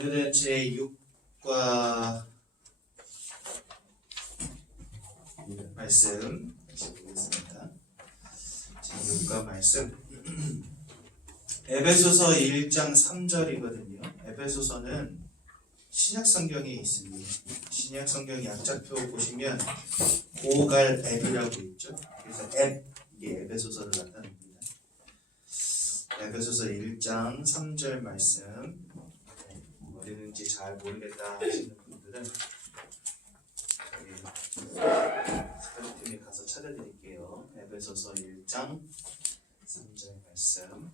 오늘은 제6과 말씀 다시 보겠습니다. 제6과 말씀 에베소서 1장 3절이거든요. 에베소서는 신약성경에 있습니다. 신약성경 약자표 보시면 고갈 앱이라고 있죠. 그래서 앱, 이게 에베소서를 나타냅니다. 에베소서 1장 3절 말씀 어디 있는지 잘 모르겠다 하시는 분들은 스카이팀에 가서 찾아드릴게요. 에베소서 1장 3절 말씀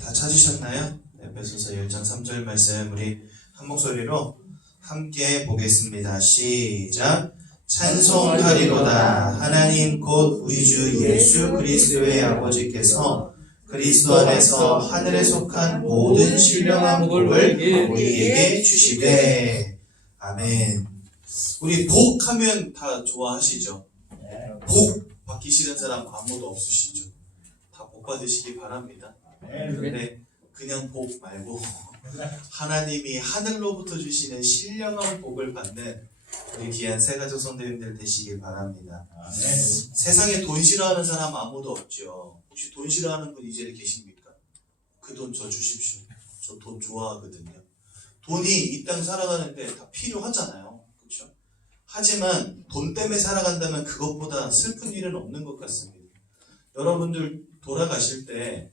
다 찾으셨나요? 에베소서 1장 3절 말씀 우리 한 목소리로 함께 보겠습니다. 시작! 찬송하리로다. 하나님 곧 우리 주 예수 그리스도의 아버지께서 그리스도 안에서 하늘에 속한 모든 신령한 복을 우리에게 주시되. 아멘. 우리 복 하면 다 좋아하시죠? 복 받기 싫은 사람 아무도 없으시죠? 다 복 받으시기 바랍니다. 근데 그냥 복 말고 하나님이 하늘로부터 주시는 신령한 복을 받는 우리 귀한 새가족 성도님들 되시길 바랍니다. 세상에 돈 싫어하는 사람 아무도 없죠. 혹시 돈 싫어하는 분 이 자리에 계십니까? 그 돈 저 주십시오. 저 돈 좋아하거든요. 돈이 이 땅 살아가는데 다 필요하잖아요. 그렇죠? 하지만 돈 때문에 살아간다면 그것보다 슬픈 일은 없는 것 같습니다. 여러분들 돌아가실 때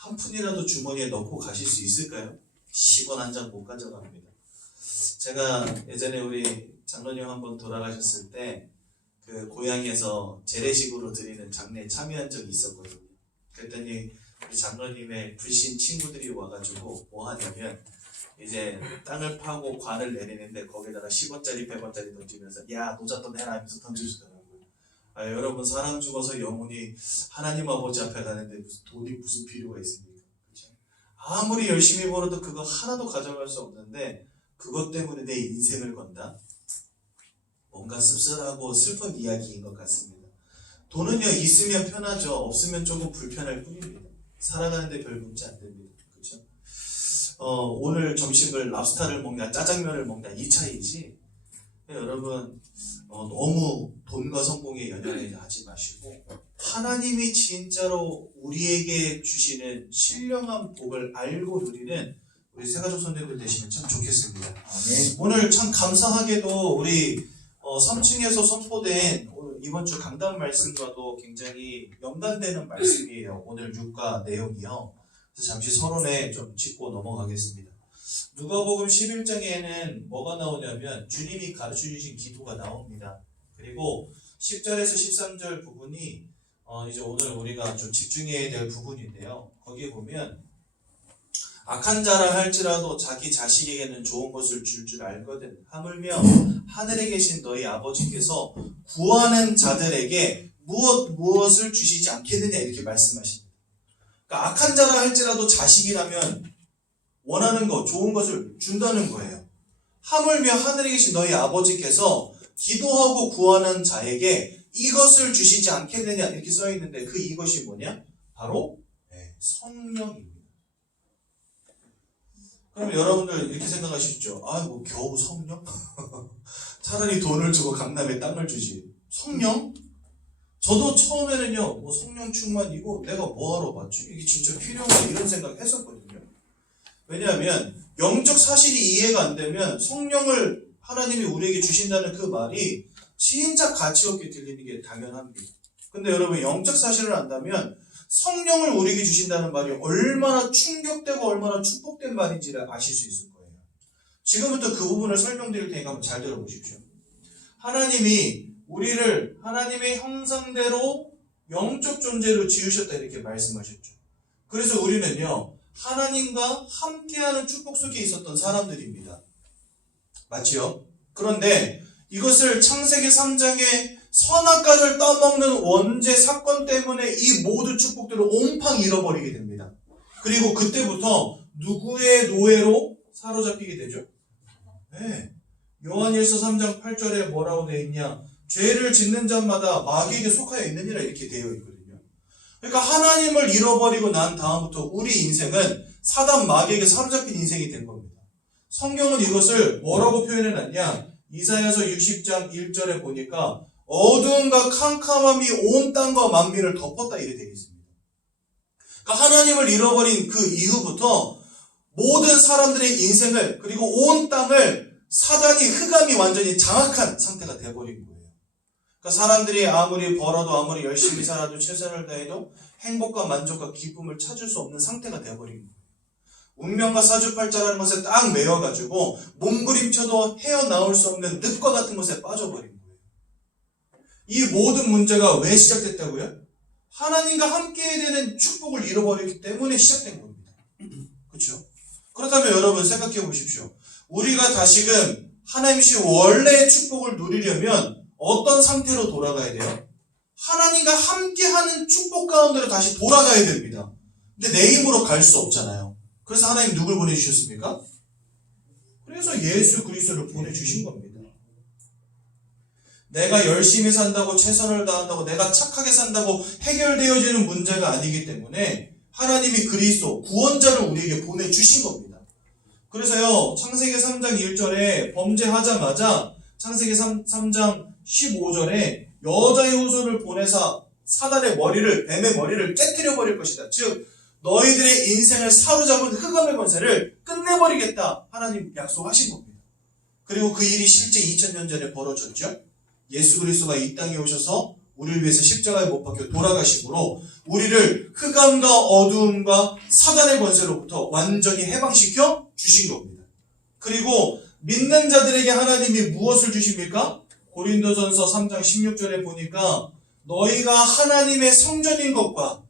한 푼이라도 주머니에 넣고 가실 수 있을까요? 10원 한 장 못 가져갑니다. 제가 예전에 우리 장로님 한번 돌아가셨을 때 그 고향에서 재래식으로 드리는 장례에 참여한 적이 있었거든요. 그랬더니 우리 장로님의 불신 친구들이 와가지고 뭐 하냐면 이제 땅을 파고 관을 내리는데 거기다가 10원짜리 100원짜리 던지면서 야 노잣돈 해라 하면서 던져주더라고요. 여러분 사람 죽어서 영혼이 하나님 아버지 앞에 가는데 돈이 무슨 필요가 있습니까? 그렇죠? 아무리 열심히 벌어도 그거 하나도 가져갈 수 없는데 그것 때문에 내 인생을 건다? 뭔가 씁쓸하고 슬픈 이야기인 것 같습니다. 돈은요 있으면 편하죠. 없으면 조금 불편할 뿐입니다. 살아가는데 별 문제 안 됩니다. 그렇죠? 오늘 점심을 랍스타를 먹냐 짜장면을 먹냐 이 차이지. 여러분 너무 돈과 성공에 연연하지 마시고 하나님이 진짜로 우리에게 주시는 신령한 복을 알고 누리는 우리 새가족 성도님들 되시면 참 좋겠습니다. 오늘 참 감사하게도 우리 3층에서 선포된 이번 주 강단 말씀과도 굉장히 연관되는 말씀이에요. 오늘 6과 내용이요. 그래서 잠시 서론에 좀 짚고 넘어가겠습니다. 누가복음 11장에는 뭐가 나오냐면 주님이 가르쳐주신 기도가 나옵니다. 그리고 10절에서 13절 부분이 이제 오늘 우리가 좀 집중해야 될 부분인데요. 거기에 보면 악한 자라 할지라도 자기 자식에게는 좋은 것을 줄 줄 알거든. 하물며 하늘에 계신 너희 아버지께서 구하는 자들에게 무엇을 주시지 않겠느냐 이렇게 말씀하십니다. 그러니까 악한 자라 할지라도 자식이라면 원하는 것, 좋은 것을 준다는 거예요. 하물며 하늘에 계신 너희 아버지께서 기도하고 구하는 자에게 이것을 주시지 않겠느냐 이렇게 써있는데 그 이것이 뭐냐? 바로 성령입니다. 그럼 여러분들 이렇게 생각하시죠? 뭐 겨우 성령? 차라리 돈을 주고 강남에 땅을 주지. 성령? 저도 처음에는요 성령 충만이고 내가 뭐하러 받지? 이게 진짜 필요한가 이런 생각 했었거든요. 왜냐하면 영적 사실이 이해가 안 되면 성령을 하나님이 우리에게 주신다는 그 말이 진짜 가치 없게 들리는 게 당연합니다. 근데 여러분 영적 사실을 안다면 성령을 우리에게 주신다는 말이 얼마나 충격되고 얼마나 축복된 말인지를 아실 수 있을 거예요. 지금부터 그 부분을 설명드릴 테니까 한번 잘 들어보십시오. 하나님이 우리를 하나님의 형상대로 영적 존재로 지으셨다 이렇게 말씀하셨죠. 그래서 우리는요 하나님과 함께하는 축복 속에 있었던 사람들입니다. 맞지요? 그런데 이것을 창세기 3장에 선악과를 따먹는 원죄 사건 때문에 이 모든 축복들을 옴팡 잃어버리게 됩니다. 그리고 그때부터 누구의 노예로 사로잡히게 되죠? 네. 요한일서 3장 8절에 뭐라고 되어 있냐? 죄를 짓는 자마다 마귀에게 속하여 있느니라 이렇게 되어 있거든요. 그러니까 하나님을 잃어버리고 난 다음부터 우리 인생은 사단 마귀에게 사로잡힌 인생이 된 겁니다. 성경은 이것을 뭐라고 표현해 놨냐? 이사야서 60장 1절에 보니까 어두움과 캄캄함이 온 땅과 만민을 덮었다 이렇게 되어 있습니다. 그러니까 하나님을 잃어버린 그 이후부터 모든 사람들의 인생을 그리고 온 땅을 사단이 흑암이 완전히 장악한 상태가 되어버린 거예요. 그러니까 사람들이 아무리 벌어도 아무리 열심히 살아도 최선을 다해도 행복과 만족과 기쁨을 찾을 수 없는 상태가 되어버린 거예요. 운명과 사주팔자라는 것에 딱 매여가지고 몸부림쳐도 헤어나올 수 없는 늪과 같은 것에 빠져버린 거예요. 이 모든 문제가 왜 시작됐다고요? 하나님과 함께 되는 축복을 잃어버렸기 때문에 시작된 겁니다. 그렇죠? 그렇다면 여러분 생각해 보십시오. 우리가 다시금 하나님이신 원래의 축복을 누리려면 어떤 상태로 돌아가야 돼요? 하나님과 함께하는 축복 가운데로 다시 돌아가야 됩니다. 근데 내 힘으로 갈 수 없잖아요. 그래서 하나님 누굴 보내주셨습니까? 그래서 예수 그리스도를 보내주신 겁니다. 내가 열심히 산다고 최선을 다한다고 내가 착하게 산다고 해결되어지는 문제가 아니기 때문에 하나님이 그리스도 구원자를 우리에게 보내주신 겁니다. 그래서요 창세기 3장 1절에 범죄하자마자 창세기 3장 15절에 여자의 후손을 보내사 사단의 머리를 뱀의 머리를 깨뜨려 버릴 것이다. 즉 너희들의 인생을 사로잡은 흑암의 권세를 끝내버리겠다. 하나님 약속하신 겁니다. 그리고 그 일이 실제 2000년 전에 벌어졌죠. 예수 그리스도가 이 땅에 오셔서 우리를 위해서 십자가에 못 박혀 돌아가심으로 우리를 흑암과 어두움과 사단의 권세로부터 완전히 해방시켜 주신 겁니다. 그리고 믿는 자들에게 하나님이 무엇을 주십니까? 고린도전서 3장 16절에 보니까 너희가 하나님의 성전인 것과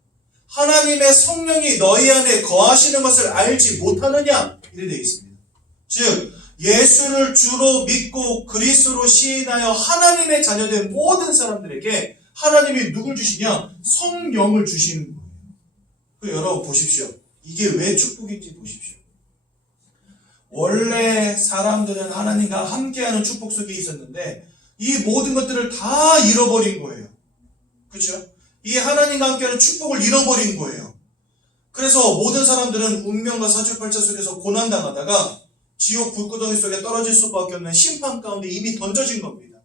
하나님의 성령이 너희 안에 거하시는 것을 알지 못하느냐? 이렇게 되어 있습니다. 즉 예수를 주로 믿고 그리스도로 시인하여 하나님의 자녀된 모든 사람들에게 하나님이 누굴 주시냐? 성령을 주시는 거예요. 그 여러분 보십시오. 이게 왜 축복인지 보십시오. 원래 사람들은 하나님과 함께하는 축복 속에 있었는데 이 모든 것들을 다 잃어버린 거예요. 그렇죠? 이 하나님과 함께하는 축복을 잃어버린 거예요. 그래서 모든 사람들은 운명과 사주팔자 속에서 고난당하다가 지옥 불구덩이 속에 떨어질 수밖에 없는 심판 가운데 이미 던져진 겁니다.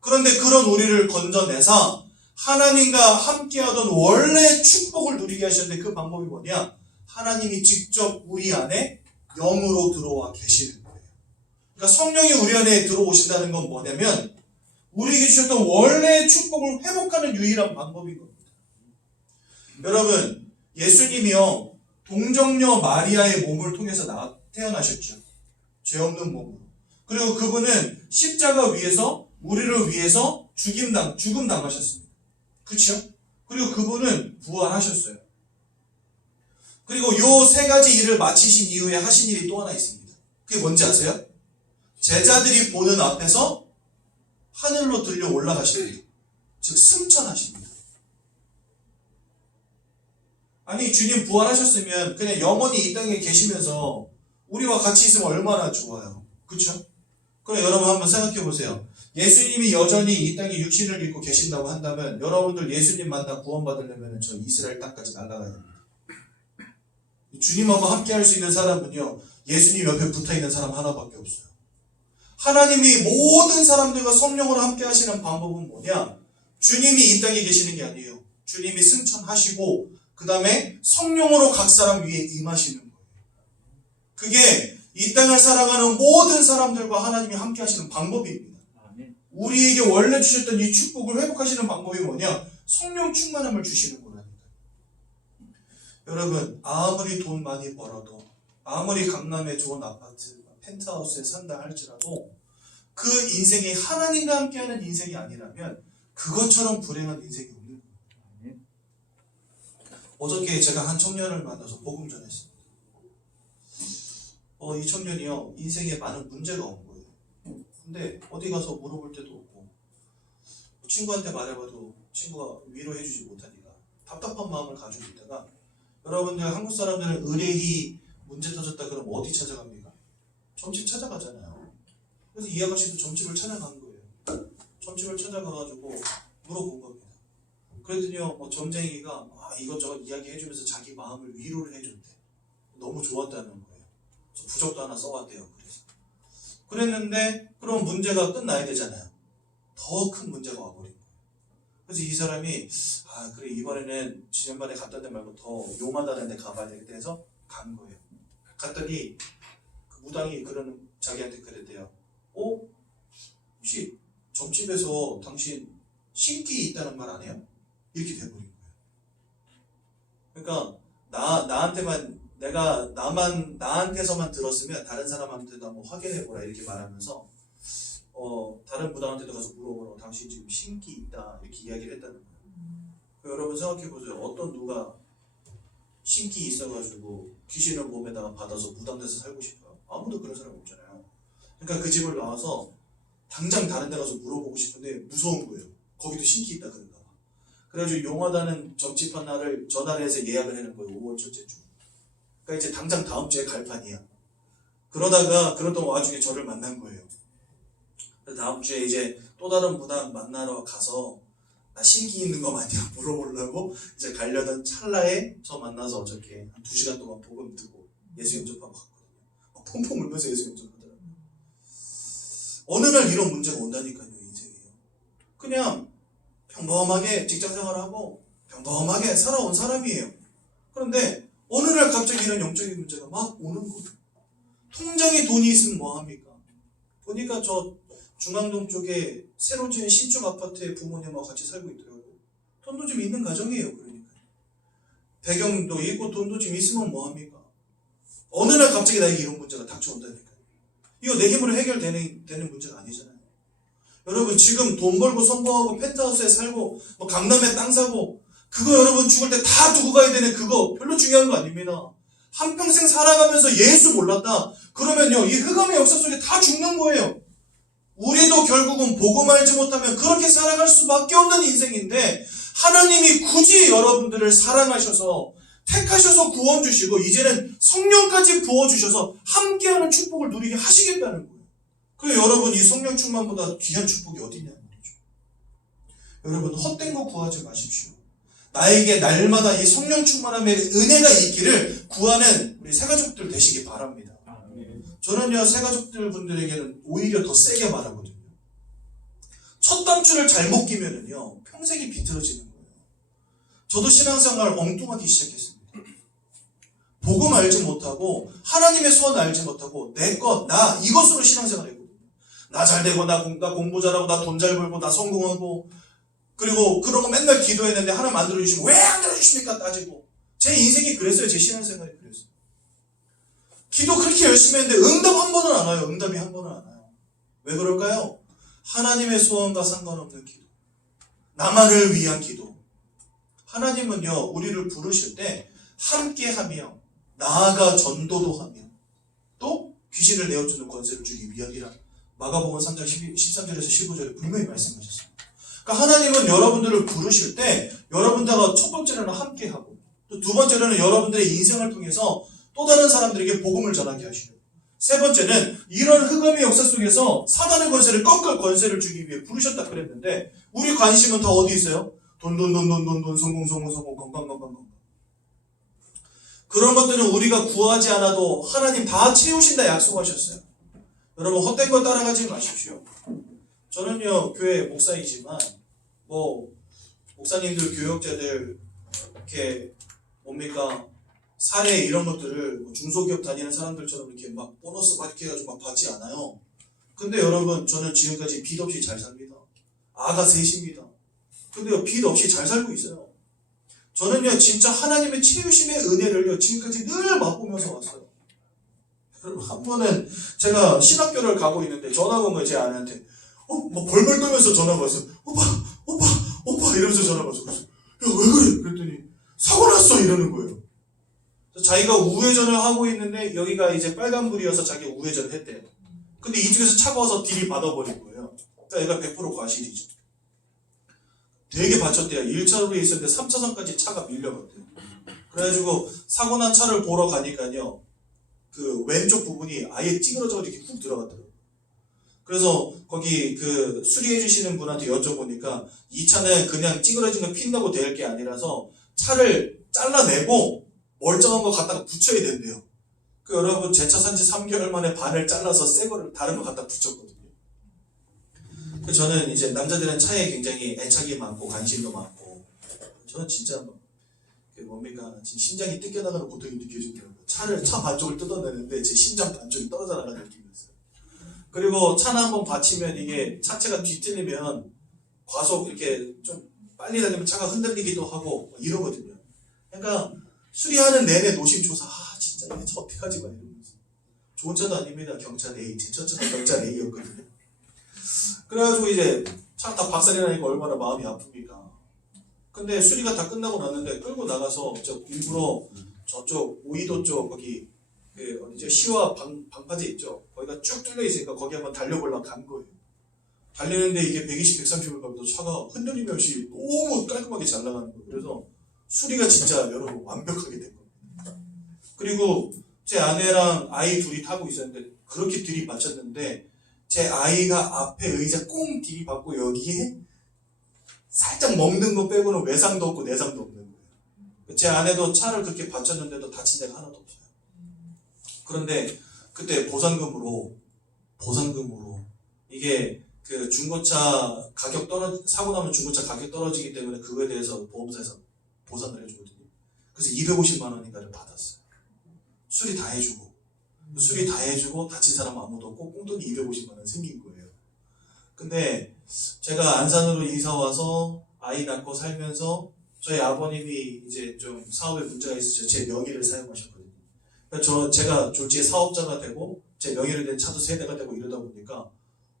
그런데 그런 우리를 건져내사 하나님과 함께하던 원래 축복을 누리게 하셨는데 그 방법이 뭐냐? 하나님이 직접 우리 안에 영으로 들어와 계시는 거예요. 그러니까 성령이 우리 안에 들어오신다는 건 뭐냐면 우리에게 주셨던 원래의 축복을 회복하는 유일한 방법인 겁니다. 여러분 예수님이요 동정녀 마리아의 몸을 통해서 태어나셨죠. 죄 없는 몸으로. 그리고 그분은 십자가 위에서 우리를 위해서 죽음 당하셨습니다. 그렇죠? 그리고 그분은 부활하셨어요. 그리고 요 세 가지 일을 마치신 이후에 하신 일이 또 하나 있습니다. 그게 뭔지 아세요? 제자들이 보는 앞에서 하늘로 들려 올라가십니다. 즉 승천하십니다. 아니 주님 부활하셨으면 그냥 영원히 이 땅에 계시면서 우리와 같이 있으면 얼마나 좋아요. 그렇죠? 그럼 여러분 한번 생각해 보세요. 예수님이 여전히 이 땅에 육신을 입고 계신다고 한다면 여러분들 예수님 만나 구원받으려면 저 이스라엘 땅까지 날아가야 됩니다. 주님하고 함께 할 수 있는 사람은요 예수님 옆에 붙어있는 사람 하나밖에 없어요. 하나님이 모든 사람들과 성령으로 함께 하시는 방법은 뭐냐? 주님이 이 땅에 계시는 게 아니에요. 주님이 승천하시고 그 다음에 성령으로 각 사람 위에 임하시는 거예요. 그게 이 땅을 살아가는 모든 사람들과 하나님이 함께 하시는 방법입니다. 우리에게 원래 주셨던 이 축복을 회복하시는 방법이 뭐냐? 성령 충만함을 주시는 거라니까요. 여러분 아무리 돈 많이 벌어도 아무리 강남에 좋은 아파트 펜트하우스에 산다 할지라도 그 인생이 하나님과 함께하는 인생이 아니라면 그것처럼 불행한 인생이 없는 거예요. 어저께 제가 한 청년을 만나서 복음 전했습니다. 이 청년이요 인생에 많은 문제가 온 거예요. 근데 어디 가서 물어볼 데도 없고 친구한테 말해봐도 친구가 위로해주지 못하니까 답답한 마음을 가지고 있다가 여러분들 한국 사람들은 의뢰히 문제 터졌다 그러면 어디 찾아갑니까? 점집 찾아가잖아요. 그래서 이 아가씨도 점집을 찾아간 거예요. 점집을 찾아가가지고 물어본 겁니다. 그랬더니요, 뭐 점쟁이가 이것저것 이야기해주면서 자기 마음을 위로를 해준대. 너무 좋았다는 거예요. 그래서 부적도 하나 써왔대요. 그랬는데 그럼 문제가 끝나야 되잖아요. 더 큰 문제가 와버린 거예요. 그래서 이 사람이 그래 이번에는 지난번에 갔던 데 말고 더 용하다는 데 가봐야 되겠다 해서 간 거예요. 갔더니 그 무당이 그러는 자기한테 그랬대요. 혹시 점집에서 당신 신기 있다는 말 안 해요? 이렇게 돼버린 거예요. 그러니까 나한테서만 들었으면 다른 사람한테도 한번 확인해보라 이렇게 말하면서 다른 무당한테도 가서 물어보라. 당신 지금 신기 있다 이렇게 이야기를 했다는 거예요. 여러분 생각해보세요. 어떤 누가 신기 있어가지고 귀신을 몸에다가 받아서 무당돼서 살고 싶어요? 아무도 그런 사람 없잖아요. 그러니까 그 집을 나와서 당장 다른 데 가서 물어보고 싶은데 무서운 거예요. 거기도 신기 있다 그런가 봐. 그래가지고 용하다는 점집한 날을 전화를 해서 예약을 해놓은 거예요. 5월 첫째 주. 그러니까 이제 당장 다음 주에 갈 판이야. 그러던 와중에 저를 만난 거예요. 다음 주에 이제 또 다른 무당 만나러 가서 나 신기 있는 거 맞냐 물어보려고 이제 가려던 찰나에 저 만나서 어저께 한 2시간 동안 복음 듣고 예수 영접하고 갔거든요. 펑펑 울면서 예수 영접하더라고요. 어느 날 이런 문제가 온다니까요. 인생이에요. 그냥 평범하게 직장생활하고 평범하게 살아온 사람이에요. 그런데 어느 날 갑자기 이런 영적인 문제가 막 오는 거예요. 통장에 돈이 있으면 뭐합니까? 보니까 저 중앙동 쪽에 새로 지은 신축 아파트에 부모님하고 같이 살고 있더라고요. 돈도 좀 있는 가정이에요. 그러니까 배경도 있고 돈도 좀 있으면 뭐합니까? 어느 날 갑자기 나에게 이런 문제가 닥쳐온다니까요. 이거 내 힘으로 해결되는 문제가 아니잖아요. 여러분 지금 돈 벌고 성공하고 펜트하우스에 살고 뭐 강남에 땅 사고 그거 여러분 죽을 때 다 두고 가야 되는 그거 별로 중요한 거 아닙니다. 한평생 살아가면서 예수 몰랐다 그러면요 이 흑암의 역사 속에 다 죽는 거예요. 우리도 결국은 복음 알지 못하면 그렇게 살아갈 수밖에 없는 인생인데 하나님이 굳이 여러분들을 사랑하셔서 택하셔서 구원 주시고 이제는 성령까지 부어주셔서 함께하는 축복을 누리게 하시겠다는 거예요. 그래서 여러분 이 성령 충만보다 귀한 축복이 어디 있냐는 거죠. 여러분 헛된 거 구하지 마십시오. 나에게 날마다 이 성령 충만함의 은혜가 있기를 구하는 우리 새가족들 되시기 바랍니다. 저는요 새가족들 분들에게는 오히려 더 세게 말하거든요. 첫 단추를 잘못 끼면은요 평생이 비틀어지는 거예요. 저도 신앙생활 엉뚱하기 시작했습니다. 복음 알지 못하고 하나님의 소원 알지 못하고 내 것, 나 이것으로 신앙생활 했거든요. 나 잘되고 나 공부 잘하고 나 돈 잘 벌고 나 성공하고 그리고 그런 거 맨날 기도했는데 하나님 안 들어주시면 왜 안 들어주십니까 따지고 제 인생이 그랬어요. 제 신앙생활이 그랬어요. 기도 그렇게 열심히 했는데 응답 한 번은 안 와요. 응답이 한 번은 안 와요. 왜 그럴까요? 하나님의 소원과 상관없는 기도. 나만을 위한 기도. 하나님은요 우리를 부르실 때 함께하며 나아가 전도도 하며 또 귀신을 내어주는 권세를 주기 위함이라 마가복음 3장 13절에서 15절에 분명히 말씀하셨습니다. 그러니까 하나님은 여러분들을 부르실 때 여러분들과 첫 번째로는 함께하고 또 두 번째로는 여러분들의 인생을 통해서 또 다른 사람들에게 복음을 전하게 하시고 세 번째는 이런 흑암의 역사 속에서 사단의 권세를 꺾을 권세를 주기 위해 부르셨다 그랬는데 우리 관심은 다 어디 있어요? 돈, 성공, 건강. 그런 것들은 우리가 구하지 않아도 하나님 다 채우신다 약속하셨어요. 여러분 헛된 거 따라가지 마십시오. 저는요 교회 목사이지만 목사님들 교역자들 이렇게 뭡니까 사례 이런 것들을 중소기업 다니는 사람들처럼 이렇게 막 보너스 막 이렇게 해가지고 막 받지 않아요. 근데 여러분 저는 지금까지 빚 없이 잘 삽니다. 아가 셋입니다. 근데요 빚 없이 잘 살고 있어요. 저는요 진짜 하나님의 채우심의 은혜를요 지금까지 늘 맛보면서 왔어요. 여러분 한 번은 제가 신학교를 가고 있는데 전화가 온 거예요. 제 아내한테 막 벌벌 떨면서 전화가 왔어요. 오빠 이러면서 전화가 왔어요. 그래서 야 왜 그래? 그랬더니 사고 났어 이러는 거예요. 자기가 우회전을 하고 있는데 여기가 이제 빨간불이어서 자기가 우회전을 했대요. 근데 이쪽에서 차가 와서 들이받아버린 거예요. 그러니까 얘가 100% 과실이죠. 되게 받쳤대요. 1차로에 있었는데 3차선까지 차가 밀려갔대요. 그래가지고 사고 난 차를 보러 가니까요, 그 왼쪽 부분이 아예 찌그러져 이렇게 훅 들어갔더라고요. 그래서 거기 그 수리해 주시는 분한테 여쭤보니까 이 차는 그냥 찌그러진 거 핀다고 될 게 아니라서 차를 잘라내고 멀쩡한 거 갖다가 붙여야 된대요. 그 여러분, 제 차 산 지 3개월 만에 반을 잘라서 새 거를 다른 거 갖다 붙였거든요. 그 저는 이제 남자들은 차에 굉장히 애착이 많고 관심도 많고, 저는 진짜 그 뭡니까, 심장이 뜯겨나가는 고통이 느껴지더라고요. 차 반쪽을 뜯어내는데 제 심장 반쪽이 떨어져 나가는 느낌이었어요. 그리고 차나 한번 받치면 이게 차체가 뒤틀리면 과속 이렇게 좀 빨리 다니면 차가 흔들리기도 하고 이러거든요. 그러니까 수리하는 내내 노심초사, 진짜 이게 차 어떡하지 마 이러면서. 좋은 차도 아닙니다. 경차 A, 제 첫 차가 경차 A였거든요. 그래가지고 이제 차 다 박살이 나니까 얼마나 마음이 아픕니까. 근데 수리가 다 끝나고 났는데 끌고 나가서 일부러 저쪽 오이도 쪽 거기 그 어디죠, 시와 방파제 있죠, 거기가 쭉 뚫려 있으니까 거기 한번 달려보려고 간 거예요. 달리는데 이게 120, 130을 가면서 차가 흔들림 없이 너무 깔끔하게 잘 나가는 거예요. 그래서 수리가 진짜 여러분 완벽하게 된 겁니다. 그리고 제 아내랑 아이 둘이 타고 있었는데 그렇게 들이받쳤는데 제 아이가 앞에 의자 꽁 들이받고 여기에 살짝 먹는 거 빼고는 외상도 없고 내상도 없는 거예요. 제 아내도 차를 그렇게 받쳤는데도 다친 데가 하나도 없어요. 그런데 그때 보상금으로 이게 그 중고차 가격 사고 나면 중고차 가격 떨어지기 때문에 그거에 대해서 보험사에서 보상을 해주거든요. 그래서 250만 원인가를 받았어요. 수리 다 해주고 다친 사람 아무도 없고 꽁돈이 250만 원 생긴 거예요. 근데 제가 안산으로 이사 와서 아이 낳고 살면서 저희 아버님이 이제 좀 사업에 문제가 있으셔서 제 명의를 사용하셨거든요. 그러니까 제가 졸지에 사업자가 되고 제 명의로 된 차도 세대가 되고 이러다 보니까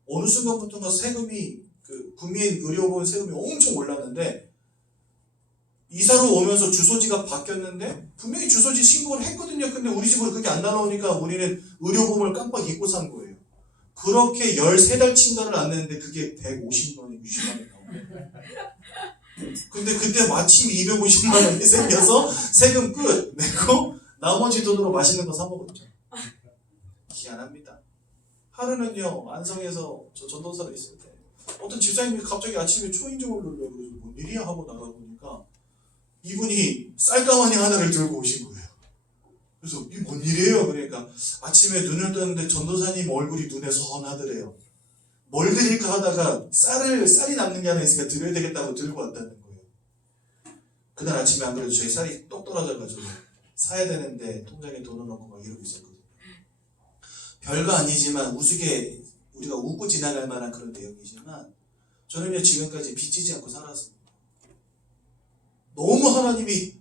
어느 순간부터가 세금이 그 국민의료보험 세금이 엄청 올랐는데 이사로 오면서 주소지가 바뀌었는데 분명히 주소지 신고를 했거든요. 근데 우리 집으로 그게 안 날아오니까 우리는 의료보험을 깜빡 잊고 산 거예요. 그렇게 13달 친가를 안 내는데 그게 150만 원, 60만 원 나오고. 근데 그때 마침 250만 원이 생겨서 세금 끝 내고 나머지 돈으로 맛있는 거 사 먹었죠. 희한합니다. 하루는요, 안성에서 저 전도사로 있을 때 어떤 집사님이 갑자기 아침에 초인종을 눌러요. 그래서 뭔 일이야 하고 나가보니까 이분이 쌀가마니 하나를 들고 오신 거예요. 그래서 이게 뭔 일이에요? 그러니까 아침에 눈을 떴는데 전도사님 얼굴이 눈에 선하더래요. 뭘 드릴까 하다가 쌀이 남는 게 하나 있으니까 드려야 되겠다고 들고 왔다는 거예요. 그날 아침에 안 그래도 저희 쌀이 똑 떨어져가지고 사야 되는데 통장에 돈을 넣고 막 이러고 있었거든요. 별거 아니지만 우스개 우리가 웃고 지나갈 만한 그런 내용이지만 저는요 지금까지 빚지지 않고 살았습니다. 너무 하나님이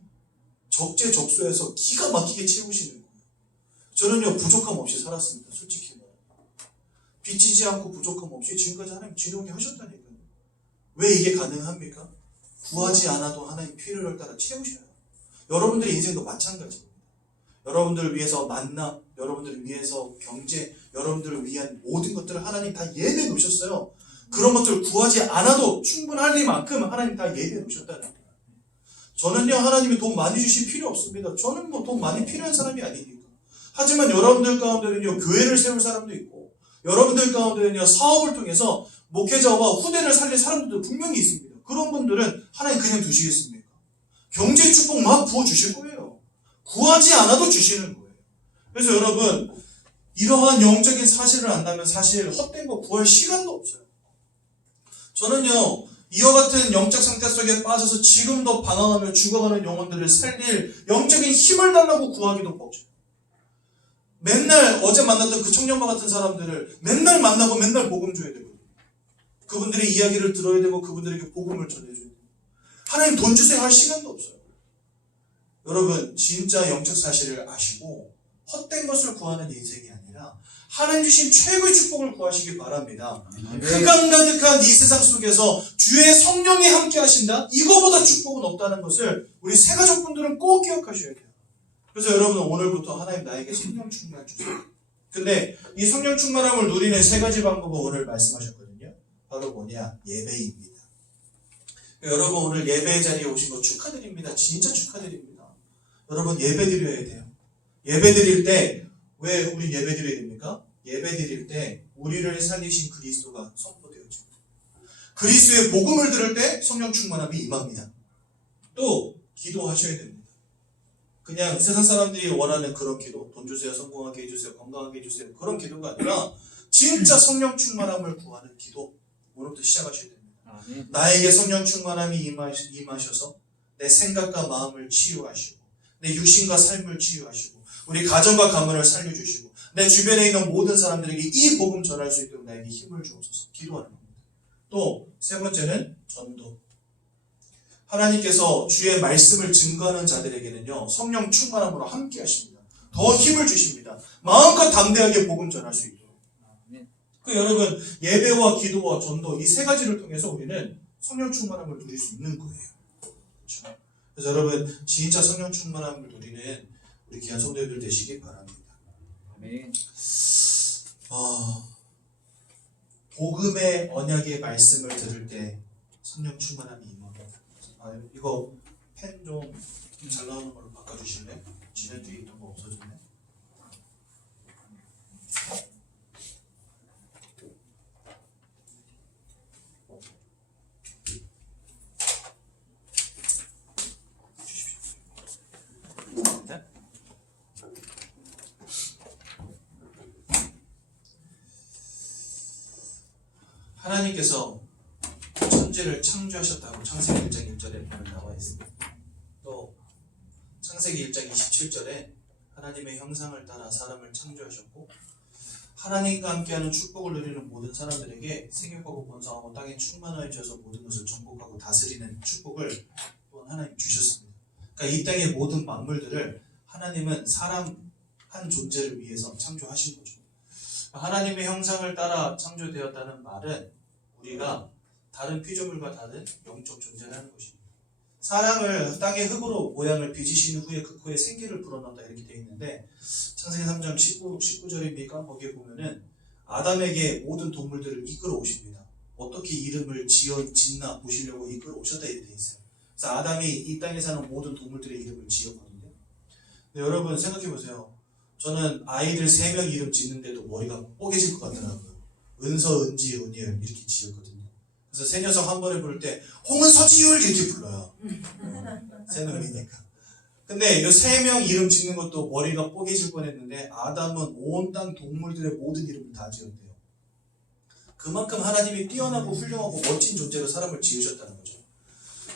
적재적소에서 기가 막히게 채우시는 거예요. 저는요 부족함 없이 살았습니다. 솔직히 말하면 빚지지 않고 부족함 없이 지금까지 하나님 지도하게 하셨다니까요. 왜 이게 가능합니까? 구하지 않아도 하나님 필요를 따라 채우셔요. 여러분들의 인생도 마찬가지입니다. 여러분들을 위해서 만남, 여러분들을 위해서 경제, 여러분들을 위한 모든 것들을 하나님 다 예배해 놓으셨어요. 그런 것들을 구하지 않아도 충분할 만큼 하나님 다 예배해 놓으셨다는 거예요. 저는요 하나님이 돈 많이 주실 필요 없습니다. 저는 뭐 돈 많이 필요한 사람이 아니니까. 하지만 여러분들 가운데는요 교회를 세울 사람도 있고 여러분들 가운데는요 사업을 통해서 목회자와 후대를 살릴 사람들도 분명히 있습니다. 그런 분들은 하나님 그냥 두시겠습니까? 경제 축복 막 부어주실 거예요. 구하지 않아도 주시는 거예요. 그래서 여러분 이러한 영적인 사실을 안다면 사실 헛된 거 구할 시간도 없어요. 저는요 이와 같은 영적 상태 속에 빠져서 지금도 방황하며 죽어가는 영혼들을 살릴 영적인 힘을 달라고 구하기도 벅차요. 맨날 어제 만났던 그 청년과 같은 사람들을 맨날 만나고 맨날 복음 줘야 되거든요. 그분들의 이야기를 들어야 되고 그분들에게 복음을 전해줘야 돼요. 하나님 돈 주세요 할 시간도 없어요. 여러분 진짜 영적 사실을 아시고 헛된 것을 구하는 인생이 아니라 하나님 주신 최고의 축복을 구하시기 바랍니다. 흑암 가득한 이 세상 속에서 주의 성령이 함께 하신다? 이거보다 축복은 없다는 것을 우리 새가족분들은 꼭 기억하셔야 돼요. 그래서 여러분 오늘부터 하나님 나에게 성령 충만 주세요. 근데 이 성령 충만함을 누리는 세 가지 방법을 오늘 말씀하셨거든요. 바로 뭐냐? 예배입니다. 여러분 오늘 예배의 자리에 오신 거 축하드립니다. 진짜 축하드립니다. 여러분 예배 드려야 돼요. 예배 드릴 때 왜 우리 예배 드려야 됩니까? 예배 드릴 때 우리를 살리신 그리스도가 선포되어집니다. 그리스도의 복음을 들을 때 성령 충만함이 임합니다. 또 기도하셔야 됩니다. 그냥 세상 사람들이 원하는 그런 기도, 돈 주세요, 성공하게 해주세요, 건강하게 해주세요, 그런 기도가 아니라 진짜 성령 충만함을 구하는 기도, 오늘부터 시작하셔야 됩니다. 나에게 성령 충만함이 임하셔서 내 생각과 마음을 치유하시고 내 육신과 삶을 치유하시고 우리 가정과 가문을 살려주시고 내 주변에 있는 모든 사람들에게 이 복음 전할 수 있도록 나에게 힘을 주옵소서 기도하는 겁니다. 또 세 번째는 전도. 하나님께서 주의 말씀을 증거하는 자들에게는요 성령 충만함으로 함께 하십니다. 더 힘을 주십니다. 마음껏 담대하게 복음 전할 수 있도록. 그 여러분 예배와 기도와 전도 이 세 가지를 통해서 우리는 성령 충만함을 누릴 수 있는 거예요. 그렇죠? 그래서 여러분 진짜 성령 충만함을 누리는 우리 귀한 성도들 되시기 바랍니다. 아멘. 복음의 언약의 말씀을 들을 때 성령 충만함이 임합니다. 이거 펜 좀 잘 나오는 걸로 바꿔주실래요? 지난주에 있던 거 없어졌네. 하나님께서 천지를 창조하셨다고 창세기 1장 1절에 보면 나와 있습니다. 또 창세기 1장 27절에 하나님의 형상을 따라 사람을 창조하셨고 하나님과 함께하는 축복을 누리는 모든 사람들에게 생육하고 번성하고 땅에 충만하여져서 모든 것을 정복하고 다스리는 축복을 또한 하나님 주셨습니다. 그러니까 이 땅의 모든 만물들을 하나님은 사람 한 존재를 위해서 창조하신 거죠. 하나님의 형상을 따라 창조되었다는 말은 우리가 다른 피조물과 다른 영적 존재라는 것입니다. 사람을 땅의 흙으로 모양을 빚으신 후에 그 코에 생기를 불어넣었다 이렇게 되어 있는데 창세기 3장 19절입니까? 거기에 보면은 아담에게 모든 동물들을 이끌어 오십니다. 어떻게 이름을 짓나 보시려고 이끌어 오셨다 이렇게 되어 있어요. 그래서 아담이 이 땅에 사는 모든 동물들의 이름을 지었거든요. 근데 여러분 생각해 보세요. 저는 아이들 3명 이름 짓는데도 머리가 뽀개질 것 같더라고요. 은서, 은지, 은율 이렇게 지었거든요. 그래서 새 녀석 한 번에 부를 때 홍은, 서지율 이렇게 불러요. 새 놈이니까. 근데 이 3명 이름 짓는 것도 머리가 뽀개질 뻔했는데 아담은 온 땅 동물들의 모든 이름을 다 지었대요. 그만큼 하나님이 뛰어나고 훌륭하고 멋진 존재로 사람을 지으셨다는 거죠.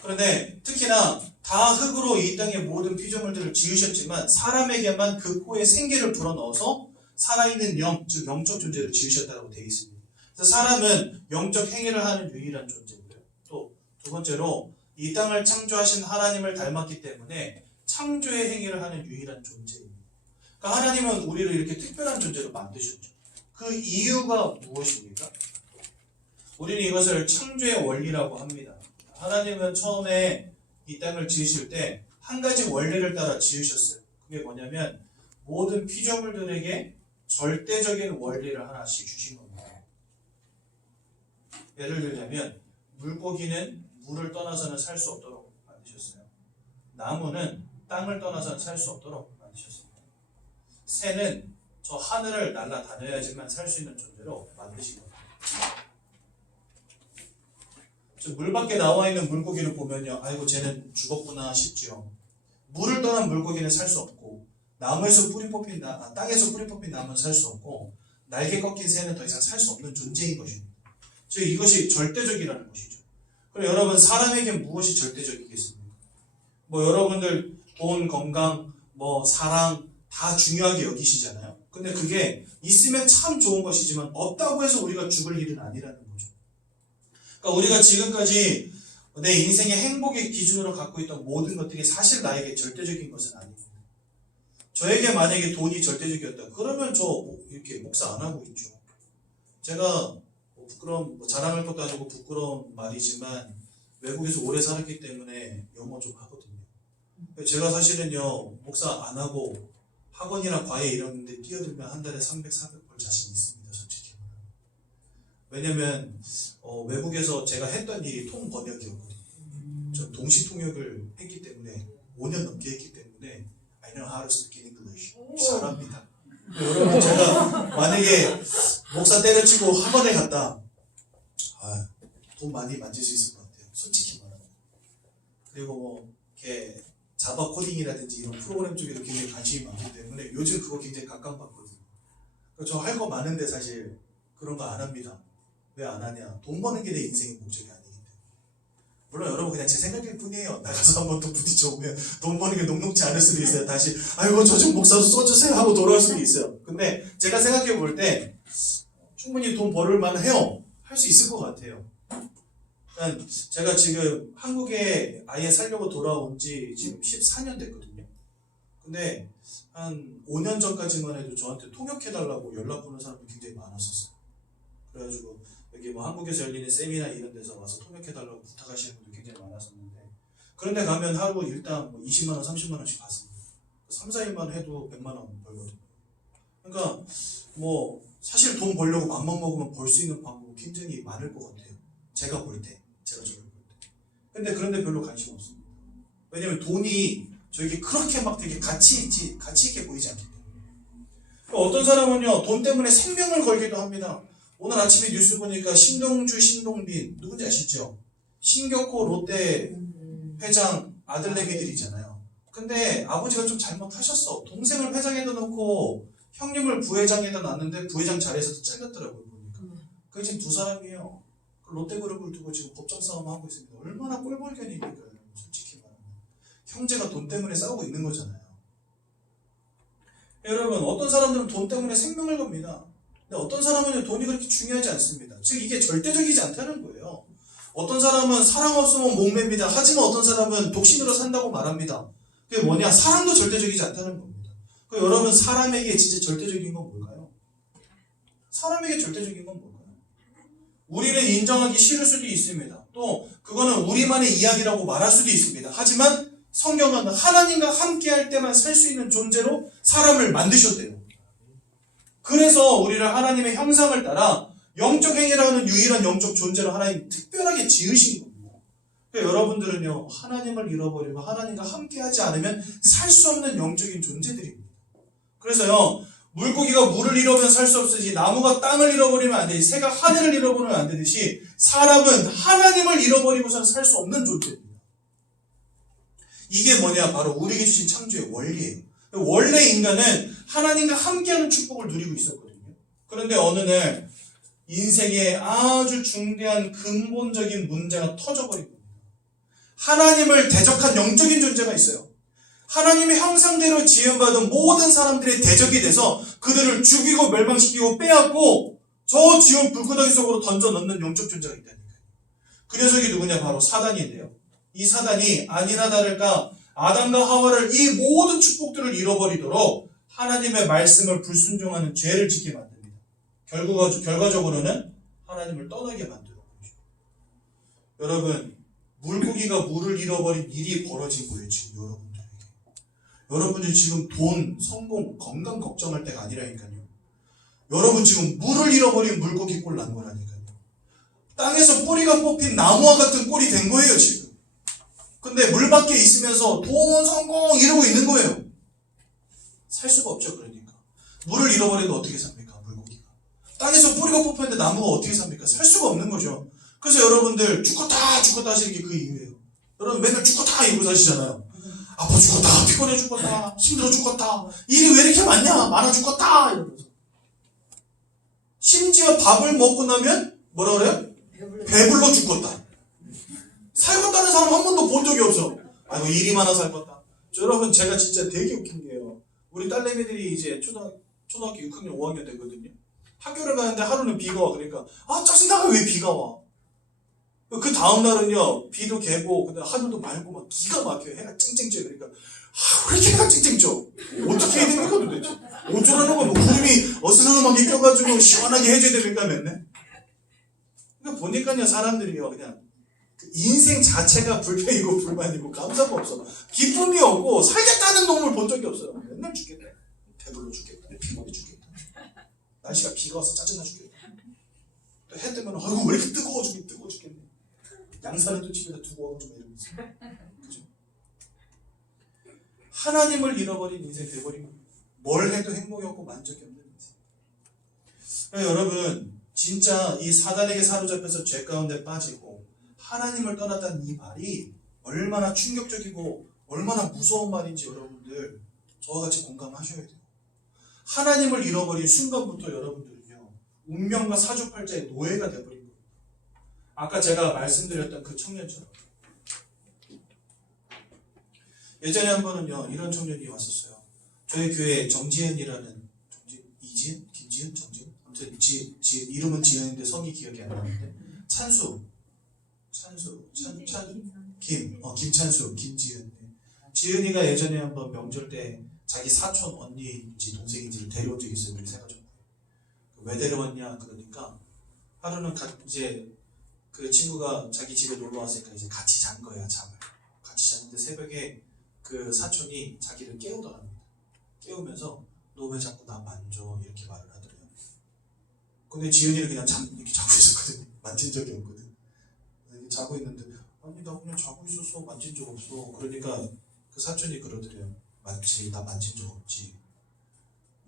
그런데 특히나 다 흙으로 이 땅의 모든 피조물들을 지으셨지만 사람에게만 그 코에 생기를 불어넣어서 살아있는 영, 즉 영적 존재를 지으셨다고 되어 있습니다. 그래서 사람은 영적 행위를 하는 유일한 존재고요. 또 두 번째로 이 땅을 창조하신 하나님을 닮았기 때문에 창조의 행위를 하는 유일한 존재입니다. 그러니까 하나님은 우리를 이렇게 특별한 존재로 만드셨죠. 그 이유가 무엇입니까? 우리는 이것을 창조의 원리라고 합니다. 하나님은 처음에 이 땅을 지으실 때 한 가지 원리를 따라 지으셨어요. 그게 뭐냐면 모든 피조물들에게 절대적인 원리를 하나씩 주신 겁니다. 예를 들자면 물고기는 물을 떠나서는 살 수 없도록 만드셨어요. 나무는 땅을 떠나서는 살 수 없도록 만드셨습니다. 새는 저 하늘을 날아다녀야지만 살 수 있는 존재로 만드신 겁니다. 물 밖에 나와 있는 물고기를 보면요, 아이고 쟤는 죽었구나 싶죠. 물을 떠난 물고기는 살 수 없고 나무에서 뿌리 뽑힌 땅에서 뿌리 뽑힌 나무는 살 수 없고 날개 꺾인 새는 더 이상 살 수 없는 존재인 것입니다. 즉 이것이 절대적이라는 것이죠. 그럼 여러분 사람에게 무엇이 절대적이겠습니까? 뭐 여러분들 돈, 건강, 뭐 사랑 다 중요하게 여기시잖아요. 근데 그게 있으면 참 좋은 것이지만 없다고 해서 우리가 죽을 일은 아니라는 거죠. 그러니까 우리가 지금까지 내 인생의 행복의 기준으로 갖고 있던 모든 것들이 사실 나에게 절대적인 것은 아닙니다. 저에게 만약에 돈이 절대적이었다. 그러면 저 이렇게 목사 안 하고 있죠. 제가 자랑할 것도 아니고 부끄러운 말이지만 외국에서 오래 살았기 때문에 영어 좀 하거든요. 제가 사실은요 목사 안 하고 학원이나 과외 이런 데 뛰어들면 한 달에 300, 400벌 자신 있습니다. 솔직히. 왜냐면 외국에서 제가 했던 일이 통번역이었거든요. 전 동시 통역을 했기 때문에 5년 넘게 했기 때문에 I know how to speak English. 잘합니다. 여러분 제가 만약에 목사 때려치고 학원에 갔다 돈 많이 만질 수 있을 것 같아요. 솔직히 말하면. 그리고 뭐 이렇게 자바 코딩이라든지 이런 프로그램 쪽에도 굉장히 관심이 많기 때문에 요즘 그거 굉장히 각광받거든요. 저 할 거 많은데 사실 그런 거 안 합니다. 왜 안 하냐? 돈 버는 게 내 인생의 목적이 아니기 때문에. 물론 여러분 그냥 제 생각일 뿐이에요. 나가서 한번 또 부딪혀보면 돈 버는 게 녹록지 않을 수도 있어요. 다시 아이고 저 좀 목사도 써주세요 하고 돌아올 수도 있어요. 근데 제가 생각해 볼 때 충분히 돈 벌을 만해요. 할 수 있을 것 같아요. 그러니까 제가 지금 한국에 아예 살려고 돌아온 지 지금 14년 됐거든요. 근데 한 5년 전까지만 해도 저한테 통역해달라고 연락 오는 사람이 굉장히 많았었어요. 그래가지고 여기 뭐 한국에서 열리는 세미나 이런 데서 와서 통역해달라고 부탁하시는 분들 굉장히 많았었는데 그런데 가면 하루 일당 뭐 20만원, 30만원씩 받습니다. 3, 4일만 해도 100만원 벌거든요. 그러니까 뭐 사실 돈 벌려고 맘만 먹으면 벌 수 있는 방법은 굉장히 많을 것 같아요. 제가 볼 때. 제가 저를 볼 때. 근데 그런데 별로 관심 없습니다. 왜냐면 돈이 저에게 그렇게 막 되게 가치 있게 보이지 않기 때문에. 어떤 사람은요, 돈 때문에 생명을 걸기도 합니다. 오늘 아침에 뉴스 보니까 신동주, 신동빈, 누군지 아시죠? 신격호 롯데 회장 아들내미들이잖아요. 근데 아버지가 좀 잘못하셨어. 동생을 회장에다 놓고 형님을 부회장에다 놨는데 부회장 자리에서도 잘렸더라고요, 보니까. 그게 지금 두 사람이에요. 롯데그룹을 두고 지금 법정 싸움하고 있습니다. 얼마나 꼴불견입니까? 솔직히 말하면. 형제가 돈 때문에 싸우고 있는 거잖아요. 여러분, 어떤 사람들은 돈 때문에 생명을 겁니다. 근데 어떤 사람은 돈이 그렇게 중요하지 않습니다. 즉 이게 절대적이지 않다는 거예요. 어떤 사람은 사랑 없으면 목매입니다. 하지만 어떤 사람은 독신으로 산다고 말합니다. 그게 뭐냐? 사랑도 절대적이지 않다는 겁니다. 여러분, 사람에게 진짜 절대적인 건 뭘까요? 사람에게 절대적인 건 뭘까요? 우리는 인정하기 싫을 수도 있습니다. 또 그거는 우리만의 이야기라고 말할 수도 있습니다. 하지만 성경은 하나님과 함께할 때만 살 수 있는 존재로 사람을 만드셨대요. 그래서 우리를 하나님의 형상을 따라 영적 행위라는 유일한 영적 존재로 하나님 특별하게 지으신 겁니다. 그러니까 여러분들은요, 하나님을 잃어버리고 하나님과 함께하지 않으면 살 수 없는 영적인 존재들입니다. 그래서요, 물고기가 물을 잃어버리면 살 수 없으지, 나무가 땅을 잃어버리면 안 되지, 새가 하늘을 잃어버리면 안 되듯이 사람은 하나님을 잃어버리고서는 살 수 없는 존재입니다. 이게 뭐냐? 바로 우리에게 주신 창조의 원리예요. 원래 인간은 하나님과 함께하는 축복을 누리고 있었거든요. 그런데 어느 날 인생에 아주 중대한 근본적인 문제가 터져버린 겁니다. 하나님을 대적한 영적인 존재가 있어요. 하나님의 형상대로 지음받은 모든 사람들의 대적이 돼서 그들을 죽이고 멸망시키고 빼앗고 저 지옥 불구덩이 속으로 던져 넣는 영적 존재가 있다니까요. 그 녀석이 누구냐? 바로 사단인데요. 이 사단이 아니나 다를까 아담과 하와를 이 모든 축복들을 잃어버리도록 하나님의 말씀을 불순종하는 죄를 짓게 만듭니다. 결과적으로는 하나님을 떠나게 만들어 버리죠. 여러분, 물고기가 물을 잃어버린 일이 벌어진 거예요, 지금 여러분들에게. 여러분들 지금 돈, 성공, 건강 걱정할 때가 아니라니까요. 여러분 지금 물을 잃어버린 물고기 꼴 난 거라니까요. 땅에서 뿌리가 뽑힌 나무와 같은 꼴이 된 거예요, 지금. 근데 물 밖에 있으면서 돈, 성공 이러고 있는 거예요. 살 수가 없죠, 그러니까. 물을 잃어버려도 어떻게 삽니까, 물고기가. 땅에서 뿌리가 뽑혔는데 나무가 어떻게 삽니까? 살 수가 없는 거죠. 그래서 여러분들 죽었다 하시는 게 그 이유예요. 여러분 맨날 죽었다 이러고 사시잖아요. 아파 죽었다, 피곤해 죽었다, 힘들어 죽었다, 일이 왜 이렇게 많냐, 많아 죽었다 이러면서. 심지어 밥을 먹고 나면 뭐라 그래요? 배불러 죽었다. 살겄다는 사람 한 번도 본 적이 없어. 아이고 일이 많아 살겄다. 여러분 제가 진짜 되게 웃긴 게요. 우리 딸내미들이 이제 초등학교 6학년 5학년 되거든요. 학교를 가는데 하루는 비가 와. 그러니까 짜증나가 왜 비가 와. 그 다음날은요 비도 개고 근데 하늘도 맑고 막 기가 막혀요. 해가 쨍쨍 쪄요. 그러니까 왜 이렇게 해가 쨍쨍 쪄? 어떻게 해야 됩니까 도대체? 어쩌라는 거야. 뭐 구름이 어스름하게 껴가지고 시원하게 해줘야 됩니까 맨날? 그러니까 보니까요 사람들이요 그냥 인생 자체가 불평이고 불만이고 감사가 없어. 기쁨이 없고 살겠다는 놈을 본 적이 없어요. 맨날 죽겠다. 배불러 죽겠다. 피곤해 죽겠다. 날씨가 비가 와서 짜증나 죽겠다. 또 해 뜨면 아이고 왜 이렇게 뜨거워 죽겠네. 양산을 또 집에다 두고 와가지고 이러면서. 그죠? 하나님을 잃어버린 인생 돼버린 겁니다. 뭘 해도 행복이 없고 만족이 없는 인생. 그러니까 여러분 진짜 이 사단에게 사로잡혀서 죄 가운데 빠지고 하나님을 떠났다는 이 말이 얼마나 충격적이고 얼마나 무서운 말인지 여러분들 저와 같이 공감하셔야 돼요. 하나님을 잃어버린 순간부터 여러분들은요 운명과 사주팔자의 노예가 되어버린 겁니다. 아까 제가 말씀드렸던 그 청년처럼 예전에 한 번은요 이런 청년이 왔었어요. 저희 교회에 정지현이라는 이지은? 김지은? 정지은? 아무튼 이름은 지은인데 성이 기억이 안 나는데 김찬수, 김지은. 지은이가 예전에 한번 명절 때 자기 사촌 언니인지 동생인지를 데려온 적이 있어요. 우리 세가족. 왜 데려왔냐 그러니까 하루는 이제 그 친구가 자기 집에 놀러 왔으니까 이제 같이 잔 거야 잠을. 같이 잤는데 새벽에 그 사촌이 자기를 깨우더랍니다. 깨우면서 너 왜 자꾸 나 만져 이렇게 말을 하더래요. 근데 지은이는 그냥 이렇게 자고 있었거든. 만진 적이 없거든. 자고 있는데 아니 나 그냥 자고 있었어 만진 적 없어. 그러니까 그 사촌이 그러더래요. 맞지 나 만진 적 없지.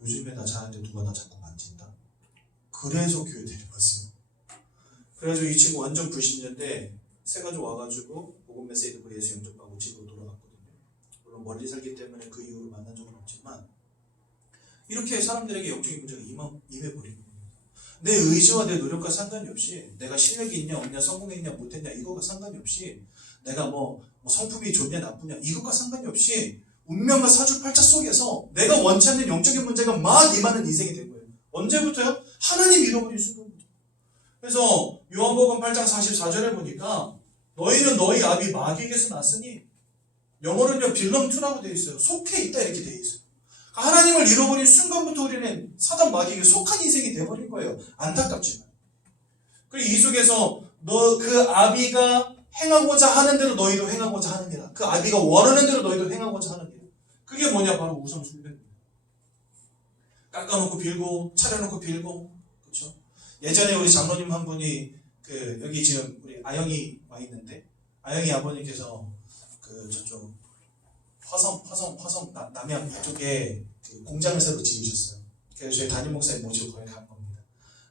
요즘에 나 자는데 누가 나 자꾸 만진다. 그래서 교회 데려왔어요. 그래가지고 이 친구 완전 불신자인데 세가지고 와가지고 복음 메시지 듣고 예수 영접하고 집으로 돌아갔거든요. 물론 멀리 살기 때문에 그 이후로 만난 적은 없지만 이렇게 사람들에게 영적인 문제가 임해버리는 겁니다. 내 의지와 내 노력과 상관이 없이 내가 실력이 있냐 없냐 성공했냐 못했냐 이거가 상관이 없이 내가 뭐 성품이 좋냐 나쁘냐 이것과 상관이 없이 운명과 사주팔자 속에서 내가 원치 않는 영적인 문제가 막 임하는 인생이 된 거예요. 언제부터요? 하나님 잃어버린 순간부터. 그래서 요한복음 8장 44절에 보니까 너희는 너희 아비 마귀에게서 났으니 영어로는요 빌럼2라고 되어 있어요. 속해 있다 이렇게 되어 있어요. 하나님을 잃어버린 순간부터 우리는 사단 마귀에게 속한 인생이 되어버린 거예요. 안타깝지만. 그리고 이 속에서 너 그 아비가 행하고자 하는 대로 너희도 행하고자 하느니라. 그 아비가 원하는 대로 너희도 행하고자 하느니라. 그게 뭐냐? 바로 우상 숭배입니다. 깎아놓고 빌고 차려놓고 빌고 그렇죠? 예전에 우리 장로님 한 분이 여기 지금 우리 아영이 와 있는데 아영이 아버님께서 저쪽 화성 남양 이쪽에 공장을 새로 지으셨어요. 그래서 저희 담임 목사님 모시고 거기 간 겁니다.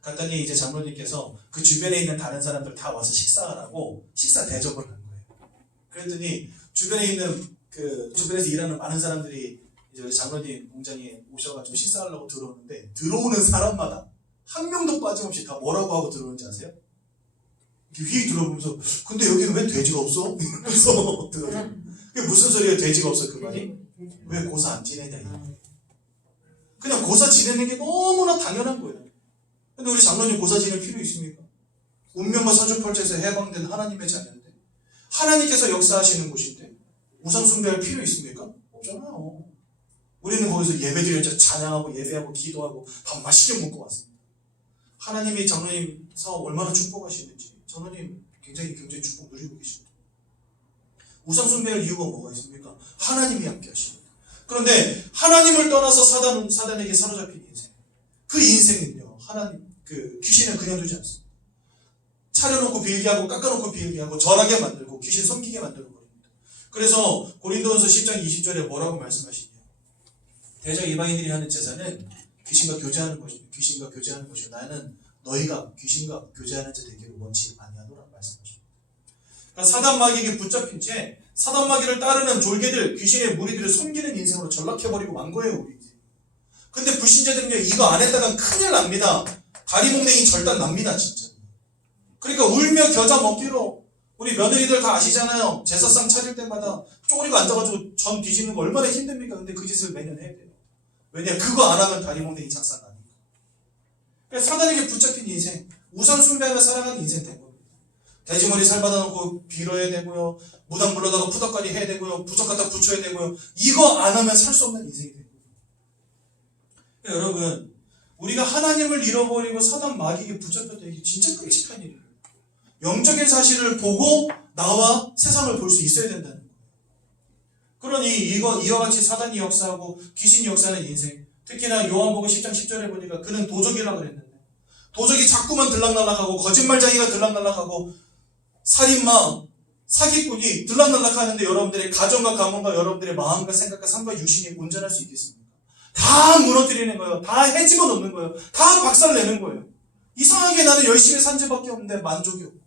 갔더니 이제 장로님께서 그 주변에 있는 다른 사람들 다 와서 식사하라고 식사 대접을 한 거예요. 그랬더니 주변에 있는 주변에서 일하는 많은 사람들이 이제 우리 장로님 공장에 오셔가지고 식사하려고 들어오는데 들어오는 사람마다 한 명도 빠짐없이 다 뭐라고 하고 들어오는지 아세요? 이렇게 휙 들어보면서 근데 여기는 왜 돼지가 없어? 이러면서 들어요. 그게 무슨 소리예요? 돼지가 없어 그 말이? 왜 고사 안 지내냐 이거. 그냥 고사 지내는 게 너무나 당연한 거예요. 근데 우리 장로님 고사 지낼 필요 있습니까? 운명과 사주팔자에서 해방된 하나님의 자녀인데 하나님께서 역사하시는 곳인데 우상 숭배할 필요 있습니까? 없잖아요. 우리는 거기서 예배드렸죠. 찬양하고 예배하고 기도하고 밥 맛있게 먹고 왔습니다. 하나님이 장로님 사업 얼마나 축복하시는지 장로님 굉장히 축복 누리고 계십니다. 우상 숭배할 이유가 뭐가 있습니까? 하나님이 함께 하십니다. 그런데 하나님을 떠나서 사단에게 사로잡힌 인생, 그 인생은요 귀신은 그냥 두지 않습니다. 차려놓고 빌게 하고 깎아놓고 빌게 하고 절하게 만들고 귀신 섬기게 만들어 버립니다. 그래서 고린도전서 10장 20절에 뭐라고 말씀하시냐? 대적 이방인들이 하는 제사는 귀신과 교제하는 것이고 귀신과 교제하는 것이고 나는 너희가 귀신과 교제하는 자 되기를 원치 아니하노라 말씀하십니다. 그러니까 사단 마귀에게 붙잡힌 채 사단 마귀를 따르는 졸개들 귀신의 무리들을 섬기는 인생으로 전락해버리고 만 거예요 우리 인생. 근데 불신자들은요 이거 안 했다간 큰일 납니다. 다리몽댕이 절단 납니다 진짜. 그러니까 울며 겨자 먹기로 우리 며느리들 다 아시잖아요. 제사상 차릴 때마다 쪼그리고 앉아가지고 전 뒤지는 거 얼마나 힘듭니까? 근데 그 짓을 매년 해야 돼요. 왜냐 그거 안 하면 다리몽댕이 작살 나니까. 그러니까 사단에게 붙잡힌 인생, 우상 숭배하며 살아가는 인생 된 겁니다. 돼지머리 살 받아놓고 빌어야 되고요. 무당 불러다가 푸덕거리 해야 되고요. 부적 갖다 붙여야 되고요. 이거 안 하면 살 수 없는 인생이 된 겁니다. 그러니까 여러분 우리가 하나님을 잃어버리고 사단 마귀에게 붙잡혔다 이게 진짜 끔찍한 일이에요. 영적인 사실을 보고 나와 세상을 볼 수 있어야 된다는 거예요. 그러니 이와 같이 사단이 역사하고 귀신이 역사하는 인생, 특히나 요한복음 10장 10절에 보니까 그는 도적이라고 그랬는데 도적이 자꾸만 들락날락하고 거짓말쟁이가 들락날락하고 살인마, 사기꾼이 들락날락 하는데 여러분들의 가정과 가문과 여러분들의 마음과 생각과 삶과 육신이 운전할 수 있겠습니까? 다 무너뜨리는 거예요. 다 해집어 놓는 거예요. 다 박살내는 거예요. 이상하게 나는 열심히 산 지밖에 없는데 만족이 없고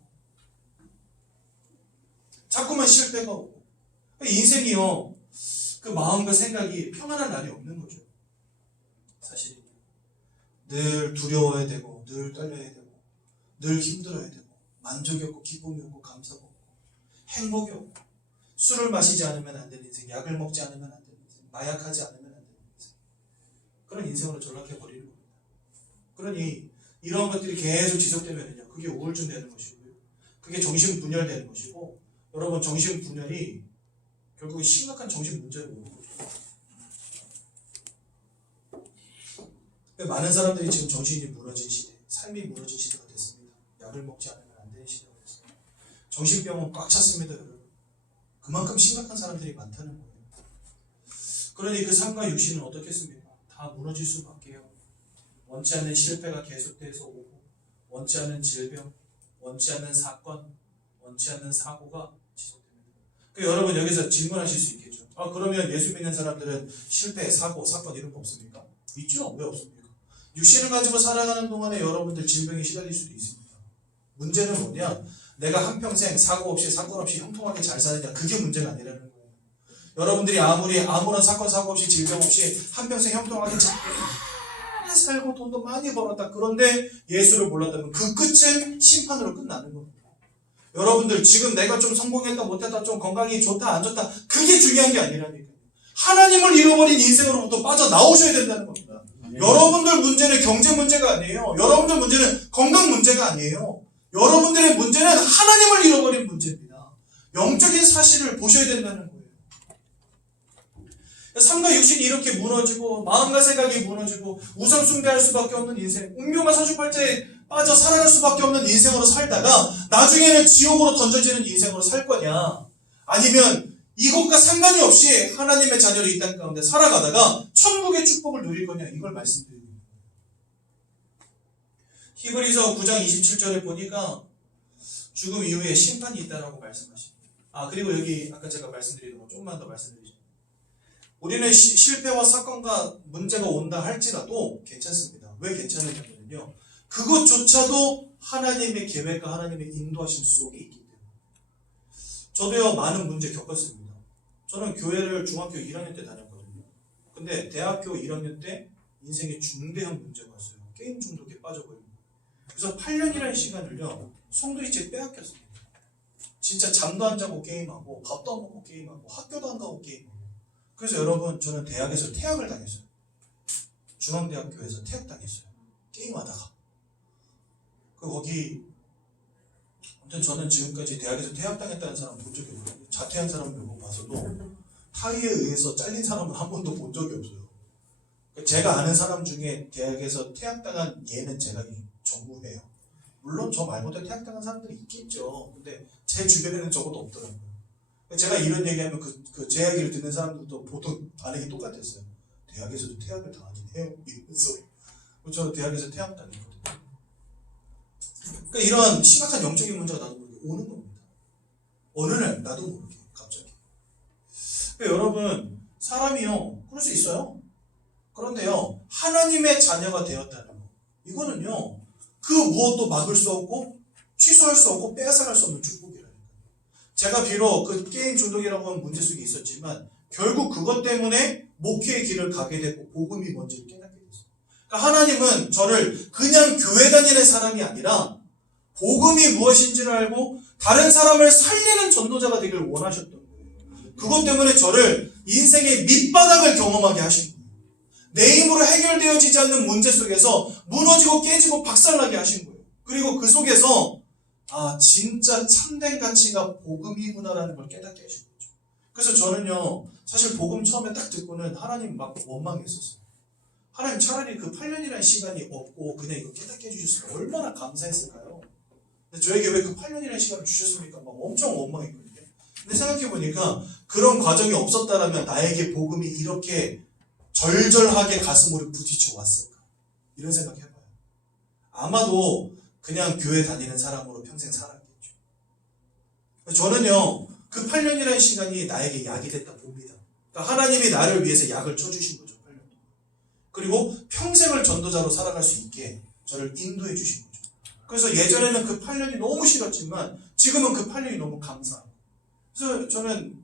자꾸만 실패가 오고 인생이요 그 마음과 생각이 평안한 날이 없는 거죠. 사실은 늘 두려워야 되고 늘 떨려야 되고 늘 힘들어야 되고 만족이 없고 기쁨이 없고 감사가 없고 행복이 없고 술을 마시지 않으면 안 되는 인생, 약을 먹지 않으면 안 되는 인생, 마약하지 않으면 안 되는 인생, 그런 인생으로 전락해 버리는 겁니다. 그러니 이런 것들이 계속 지속되면요 그게 우울증 되는 것이고요 그게 정신분열 되는 것이고 여러분 정신분열이 결국 심각한 정신 문제로 오는 거죠. 많은 사람들이 지금 정신이 무너진 시대, 삶이 무너진 시대가 됐습니다. 약을 먹지 않으면 안 되는 시대가 됐습니다. 정신병은 꽉 찼습니다, 여러분. 그만큼 심각한 사람들이 많다는 거예요. 그러니 그 삶과 육신은 어떻겠습니까? 다 무너질 수밖에요. 원치 않는 실패가 계속돼서 오고, 원치 않는 질병, 원치 않는 사건, 원치 않는 사고가 지속됩니다. 여러분 여기서 질문하실 수 있겠죠. 그러면 예수 믿는 사람들은 실패, 사고, 사건 이런 거 없습니까? 있죠. 왜 없습니까? 육신을 가지고 살아가는 동안에 여러분들 질병에 시달릴 수도 있습니다. 문제는 뭐냐? 내가 한평생 사고 없이 사건 없이 형통하게 잘 사느냐 그게 문제가 아니라는 거예요. 여러분들이 아무리 아무런 사건 사고 없이 질병 없이 한평생 형통하게 잘 살고 돈도 많이 벌었다. 그런데 예수를 몰랐다면 그 끝은 심판으로 끝나는 겁니다. 여러분들 지금 내가 좀 성공했다 못했다 좀 건강이 좋다 안 좋다 그게 중요한 게 아니라니까요. 하나님을 잃어버린 인생으로부터 빠져나오셔야 된다는 겁니다. 여러분들 문제는 경제 문제가 아니에요. 여러분들 문제는 건강 문제가 아니에요. 여러분들의 문제는 하나님을 잃어버린 문제입니다. 영적인 사실을 보셔야 된다는 거예요. 삶과 육신이 이렇게 무너지고 마음과 생각이 무너지고 우상 숭배할 수밖에 없는 인생, 운명과 사주팔자에 빠져 살아갈 수밖에 없는 인생으로 살다가 나중에는 지옥으로 던져지는 인생으로 살 거냐, 아니면 이것과 상관이 없이 하나님의 자녀로 이 땅 가운데 살아가다가 천국의 축복을 누릴 거냐, 이걸 말씀드립니다. 히브리서 9장 27절에 보니까 죽음 이후에 심판이 있다라고 말씀하십니다. 그리고 여기 아까 제가 말씀드린 거 조금만 더 말씀드리죠. 우리는 실패와 사건과 문제가 온다 할지라도 괜찮습니다. 왜 괜찮으냐면요, 그것조차도 하나님의 계획과 하나님의 인도하심 속에 있기 때문에. 저도요 많은 문제 겪었습니다. 저는 교회를 중학교 1학년 때 다녔거든요. 근데 대학교 1학년 때 인생에 중대한 문제가 왔어요. 게임 중독에 빠져버린 거예요. 그래서 8년이라는 시간을요 성도의 집 빼앗겼습니다. 진짜 잠도 안 자고 게임하고 밥도 안 먹고 게임하고 학교도 안 가고 게임하고. 그래서 여러분 저는 대학에서 퇴학을 당했어요. 중앙대학교에서 퇴학당했어요. 게임하다가. 거기 아무튼 저는 지금까지 대학에서 퇴학당했다는 사람 본 적이 없어요. 자퇴한 사람 몇 번 봐서도 타의에 의해서 잘린 사람은 한 번도 본 적이 없어요. 제가 아는 사람 중에 대학에서 퇴학당한 예는 제가 전무해요. 물론 저 말고도 퇴학당한 사람들이 있겠죠. 근데 제 주변에는 적어도 없더라고요. 제가 이런 얘기하면 제 이야기를 듣는 사람들도 보통 반응이 똑같았어요. 대학에서도 퇴학을 당하긴 해요. 이러면서. 저는 대학에서 퇴학당했거든요. 그러니까 이런 심각한 영적인 문제가 나도 모르게 오는 겁니다. 어느 날 나도 모르게 갑자기. 그러니까 여러분 사람이요 그럴 수 있어요. 그런데요 하나님의 자녀가 되었다는 거, 이거는요 그 무엇도 막을 수 없고 취소할 수 없고 빼앗아갈 수 없는 축복이라는 거예요. 제가 비록 그 게임 중독이라고 하는 문제 속에 있었지만 결국 그것 때문에 목회의 길을 가게 되고 복음이 뭔지를 깨닫게 됐어요. 그러니까 하나님은 저를 그냥 교회 다니는 사람이 아니라 복음이 무엇인지를 알고 다른 사람을 살리는 전도자가 되길 원하셨던 거예요. 그것 때문에 저를 인생의 밑바닥을 경험하게 하신 거예요. 내 힘으로 해결되어지지 않는 문제 속에서 무너지고 깨지고 박살나게 하신 거예요. 그리고 그 속에서 진짜 참된 가치가 복음이구나라는 걸 깨닫게 하신 거죠. 그래서 저는요 사실 복음 처음에 딱 듣고는 하나님 막 원망했었어요. 하나님 차라리 그 8년이라는 시간이 없고 그냥 이거 깨닫게 해주셨으면 얼마나 감사했을까요? 근데 저에게 왜 그 8년이라는 시간을 주셨습니까? 막 엄청 원망했거든요. 근데 생각해보니까 그런 과정이 없었다라면 나에게 복음이 이렇게 절절하게 가슴으로 부딪혀 왔을까? 이런 생각 해봐요. 아마도 그냥 교회 다니는 사람으로 평생 살았겠죠. 저는요, 그 8년이라는 시간이 나에게 약이 됐다 봅니다. 그러니까 하나님이 나를 위해서 약을 쳐주신 거죠, 8년. 그리고 평생을 전도자로 살아갈 수 있게 저를 인도해 주신 거죠. 그래서 예전에는 그 8년이 너무 싫었지만 지금은 그 8년이 너무 감사하고. 그래서 저는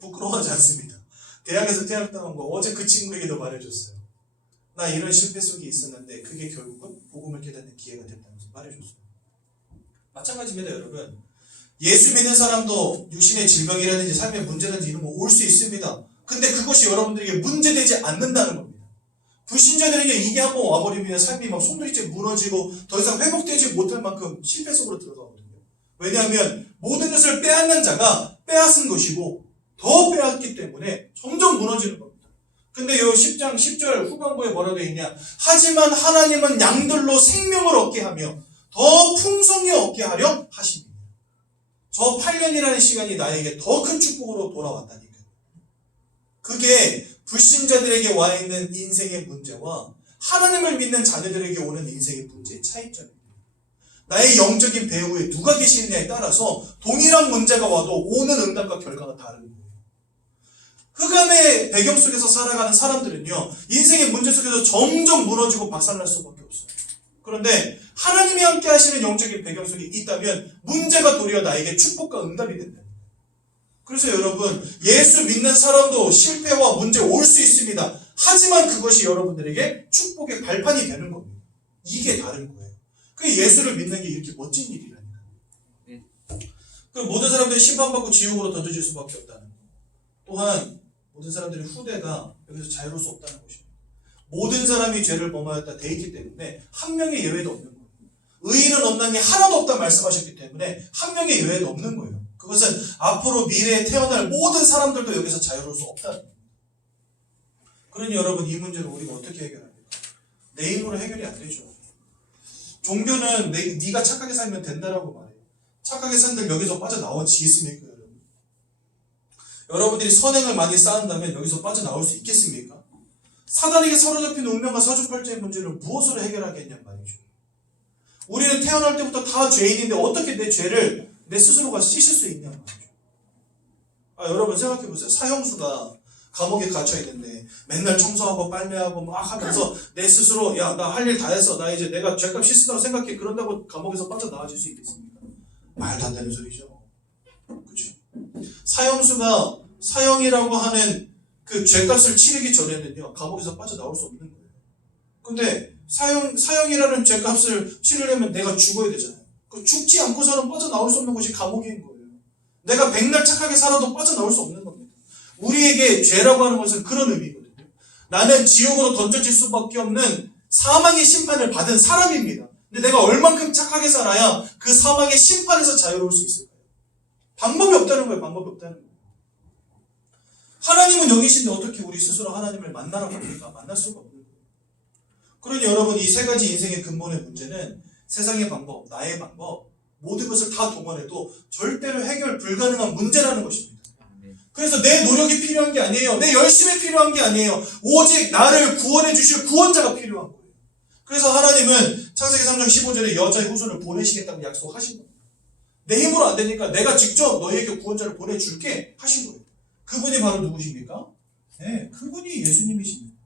부끄러워하지 않습니다. 대학에서 퇴학당한 거 어제 그 친구에게도 말해줬어요. 나 이런 실패 속에 있었는데 그게 결국은 복음을 깨닫는 기회가 됐다면서 말해줬어요. 마찬가지입니다, 여러분. 예수 믿는 사람도 육신의 질병이라든지 삶의 문제라든지 이런 거 올 수 있습니다. 근데 그것이 여러분들에게 문제되지 않는다는 겁니다. 불신자들에게 이게 한번 와버리면 삶이 막 손들이째 무너지고 더 이상 회복되지 못할 만큼 실패 속으로 들어가거든요. 왜냐하면 모든 것을 빼앗는 자가 빼앗은 것이고 더 빼앗기 때문에 점점 무너지는 겁니다. 근데 요 10장 10절 후반부에 뭐라고 되어 있냐? 하지만 하나님은 양들로 생명을 얻게 하며 더 풍성히 얻게 하려 하십니다. 저 8년이라는 시간이 나에게 더 큰 축복으로 돌아왔다니까요. 그게 불신자들에게 와 있는 인생의 문제와 하나님을 믿는 자녀들에게 오는 인생의 문제의 차이점입니다. 나의 영적인 배후에 누가 계시느냐에 따라서 동일한 문제가 와도 오는 응답과 결과가 다른 거예요. 흑암의 배경 속에서 살아가는 사람들은요, 인생의 문제 속에서 점점 무너지고 박살날 수밖에 없어요. 그런데 하나님이 함께 하시는 영적인 배경 속에 있다면 문제가 도리어 나에게 축복과 응답이 된다. 그래서 여러분, 예수 믿는 사람도 실패와 문제 올 수 있습니다. 하지만 그것이 여러분들에게 축복의 발판이 되는 겁니다. 이게 다른 거예요. 그 예수를 믿는 게 이렇게 멋진 일이라니까요. 그 모든 사람들이 심판받고 지옥으로 던져질 수밖에 없다는 거. 또한 모든 사람들의 후대가 여기서 자유로울 수 없다는 것입니다. 모든 사람이 죄를 범하였다 돼 있기 때문에 한 명의 예외도 없는 거예요. 의인은 없나니 하나도 없다 말씀하셨기 때문에 한 명의 예외도 없는 거예요. 그것은 앞으로 미래에 태어날 모든 사람들도 여기서 자유로울 수 없다는 겁니다. 그러니 여러분, 이 문제를 우리가 어떻게 해결합니까? 내 힘으로 해결이 안 되죠. 종교는 네가 착하게 살면 된다라고 말해요. 착하게 산들 여기서 빠져나오시겠습니까, 여러분? 여러분들이 선행을 많이 쌓은다면 여기서 빠져나올 수 있겠습니까? 사단에게 사로잡힌 운명과 사주팔자의 문제를 무엇으로 해결하겠냔 말이죠. 우리는 태어날 때부터 다 죄인인데 어떻게 내 죄를 내 스스로가 씻을 수 있냐 말이죠. 여러분 생각해보세요. 사형수가 감옥에 갇혀있는데 맨날 청소하고 빨래하고 막 하면서 내 스스로 야, 나 할 일 다 했어. 나 이제 내가 죄값 씻었다고 생각해. 그런다고 감옥에서 빠져나와질 수 있겠습니까? 말도 안 되는 소리죠. 그렇죠? 사형수가 사형이라고 하는 그 죄값을 치르기 전에는요, 감옥에서 빠져나올 수 없는 거예요. 근데 사형이라는 죄값을 치르려면 내가 죽어야 되잖아요. 죽지 않고서는 빠져나올 수 없는 곳이 감옥인 거예요. 내가 백날 착하게 살아도 빠져나올 수 없는 겁니다. 우리에게 죄라고 하는 것은 그런 의미거든요. 나는 지옥으로 던져질 수밖에 없는 사망의 심판을 받은 사람입니다. 근데 내가 얼만큼 착하게 살아야 그 사망의 심판에서 자유로울 수 있을까요? 방법이 없다는 거예요. 방법이 없다는 거예요. 하나님은 영이신데 어떻게 우리 스스로 하나님을 만나라고 합니까? 만날 수가 없는 거예요. 그러니 여러분, 이 세 가지 인생의 근본의 문제는 세상의 방법, 나의 방법, 모든 것을 다 동원해도 절대로 해결 불가능한 문제라는 것입니다. 그래서 내 노력이 필요한 게 아니에요. 내 열심이 필요한 게 아니에요. 오직 나를 구원해 주실 구원자가 필요한 거예요. 그래서 하나님은 창세기 3장 15절에 여자의 후손을 보내시겠다고 약속하신 겁니다. 내 힘으로 안 되니까 내가 직접 너희에게 구원자를 보내줄게 하신 거예요. 그분이 바로 누구십니까? 네, 그분이 예수님이십니다.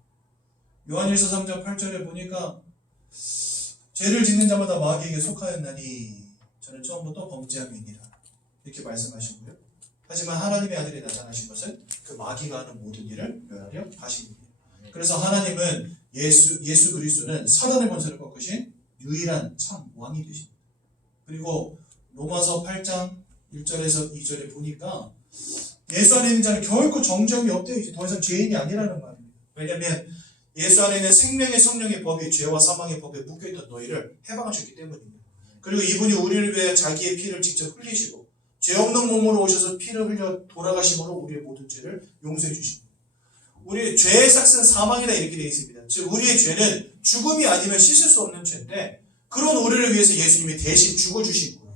요한일서 3장 8절에 보니까 죄를 짓는 자마다 마귀에게 속하였나니 저는 처음부터 범죄함이니라 이렇게 말씀하시고요. 하지만 하나님의 아들이 나타나신 것은 그 마귀가 하는 모든 일을 멸하려 하십니다. 그래서 하나님은 예수 그리스도는 사단의 권세를 꺾으신 유일한 참 왕이 되십니다. 그리고 로마서 8장 1절에서 2절에 보니까 예수 안에 있는 자는 결코 정죄함이 없대요. 이제 더 이상 죄인이 아니라는 말입니다. 왜냐하면 예수 안에 있는 생명의 성령의 법이 죄와 사망의 법에 묶여있던 너희를 해방하셨기 때문입니다. 그리고 이분이 우리를 위해 자기의 피를 직접 흘리시고 죄 없는 몸으로 오셔서 피를 흘려 돌아가심으로 우리의 모든 죄를 용서해 주십니다. 우리의 죄의 삭은 사망이다 이렇게 되어 있습니다. 즉 우리의 죄는 죽음이 아니면 씻을 수 없는 죄인데 그런 우리를 위해서 예수님이 대신 죽어주신 거예요.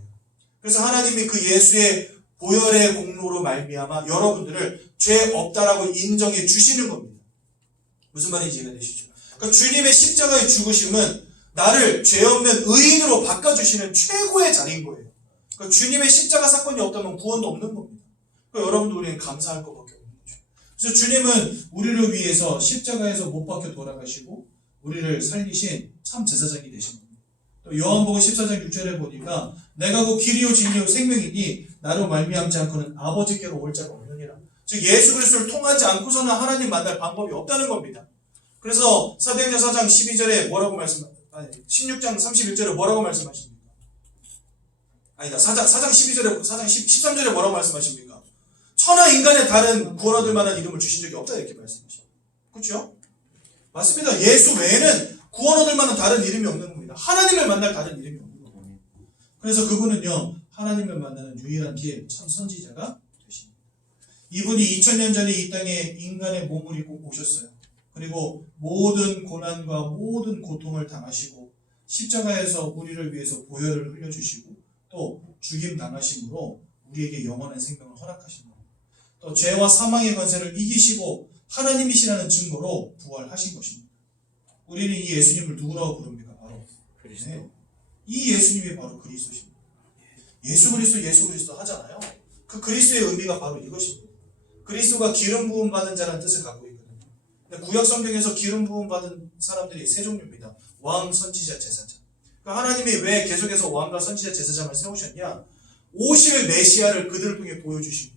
그래서 하나님이 그 예수의 보혈의 공로로 말미암아 여러분들을 죄 없다라고 인정해 주시는 겁니다. 무슨 말인지 이해가 되시죠? 그러니까 주님의 십자가의 죽으심은 나를 죄 없는 의인으로 바꿔주시는 최고의 자리인 거예요. 그러니까 주님의 십자가 사건이 없다면 구원도 없는 겁니다. 그러니까 여러분도 우리는 감사할 것밖에 없는 거죠. 그래서 주님은 우리를 위해서 십자가에서 못 박혀 돌아가시고 우리를 살리신 참 제사장이 되신 겁니다. 또 요한복음 14장 6절에 보니까 내가 그 길이요 진리요 생명이니 나로 말미암지 않고는 아버지께로 올 자가 없느니라. 즉 예수 그리스도를 통하지 않고서는 하나님 만날 방법이 없다는 겁니다. 그래서 사도행전 4장 12절에 뭐라고 16장 31절에 뭐라고 말씀하십니까? 아니다. 4장 12절에 4장 13절에 뭐라고 말씀하십니까? 천하 인간의 다른 구원 얻을 만한 이름을 주신 적이 없다 이렇게 말씀하시죠. 그렇죠? 맞습니다. 예수 외에는 구원 얻을 만한 다른 이름이 없는 겁니다. 하나님을 만날 다른 이름이 없는 겁니다. 그래서 그분은요 하나님을 만나는 유일한 길, 참 선지자가 되십니다. 이분이 2000년 전에 이 땅에 인간의 몸을 입고 오셨어요. 그리고 모든 고난과 모든 고통을 당하시고 십자가에서 우리를 위해서 보혈을 흘려주시고 또 죽임 당하심으로 우리에게 영원한 생명을 허락하신 겁니다. 또 죄와 사망의 권세를 이기시고 하나님이시라는 증거로 부활하신 것입니다. 우리는 이 예수님을 누구라고 부릅니까? 바로 그리스도. 네. 이 예수님이 바로 그리스도십니다. 예수 그리스도 하잖아요. 그 그리스도의 의미가 바로 이것입니다. 그리스도가 기름 부음 받은 자라는 뜻을 갖고 있거든요. 근데 구약 성경에서 기름 부음 받은 사람들이 세 종류입니다. 왕, 선지자, 제사장. 그러니까 하나님이 왜 계속해서 왕과 선지자, 제사장을 세우셨냐? 오실 메시아를 그들을 통해 보여주신 거예요.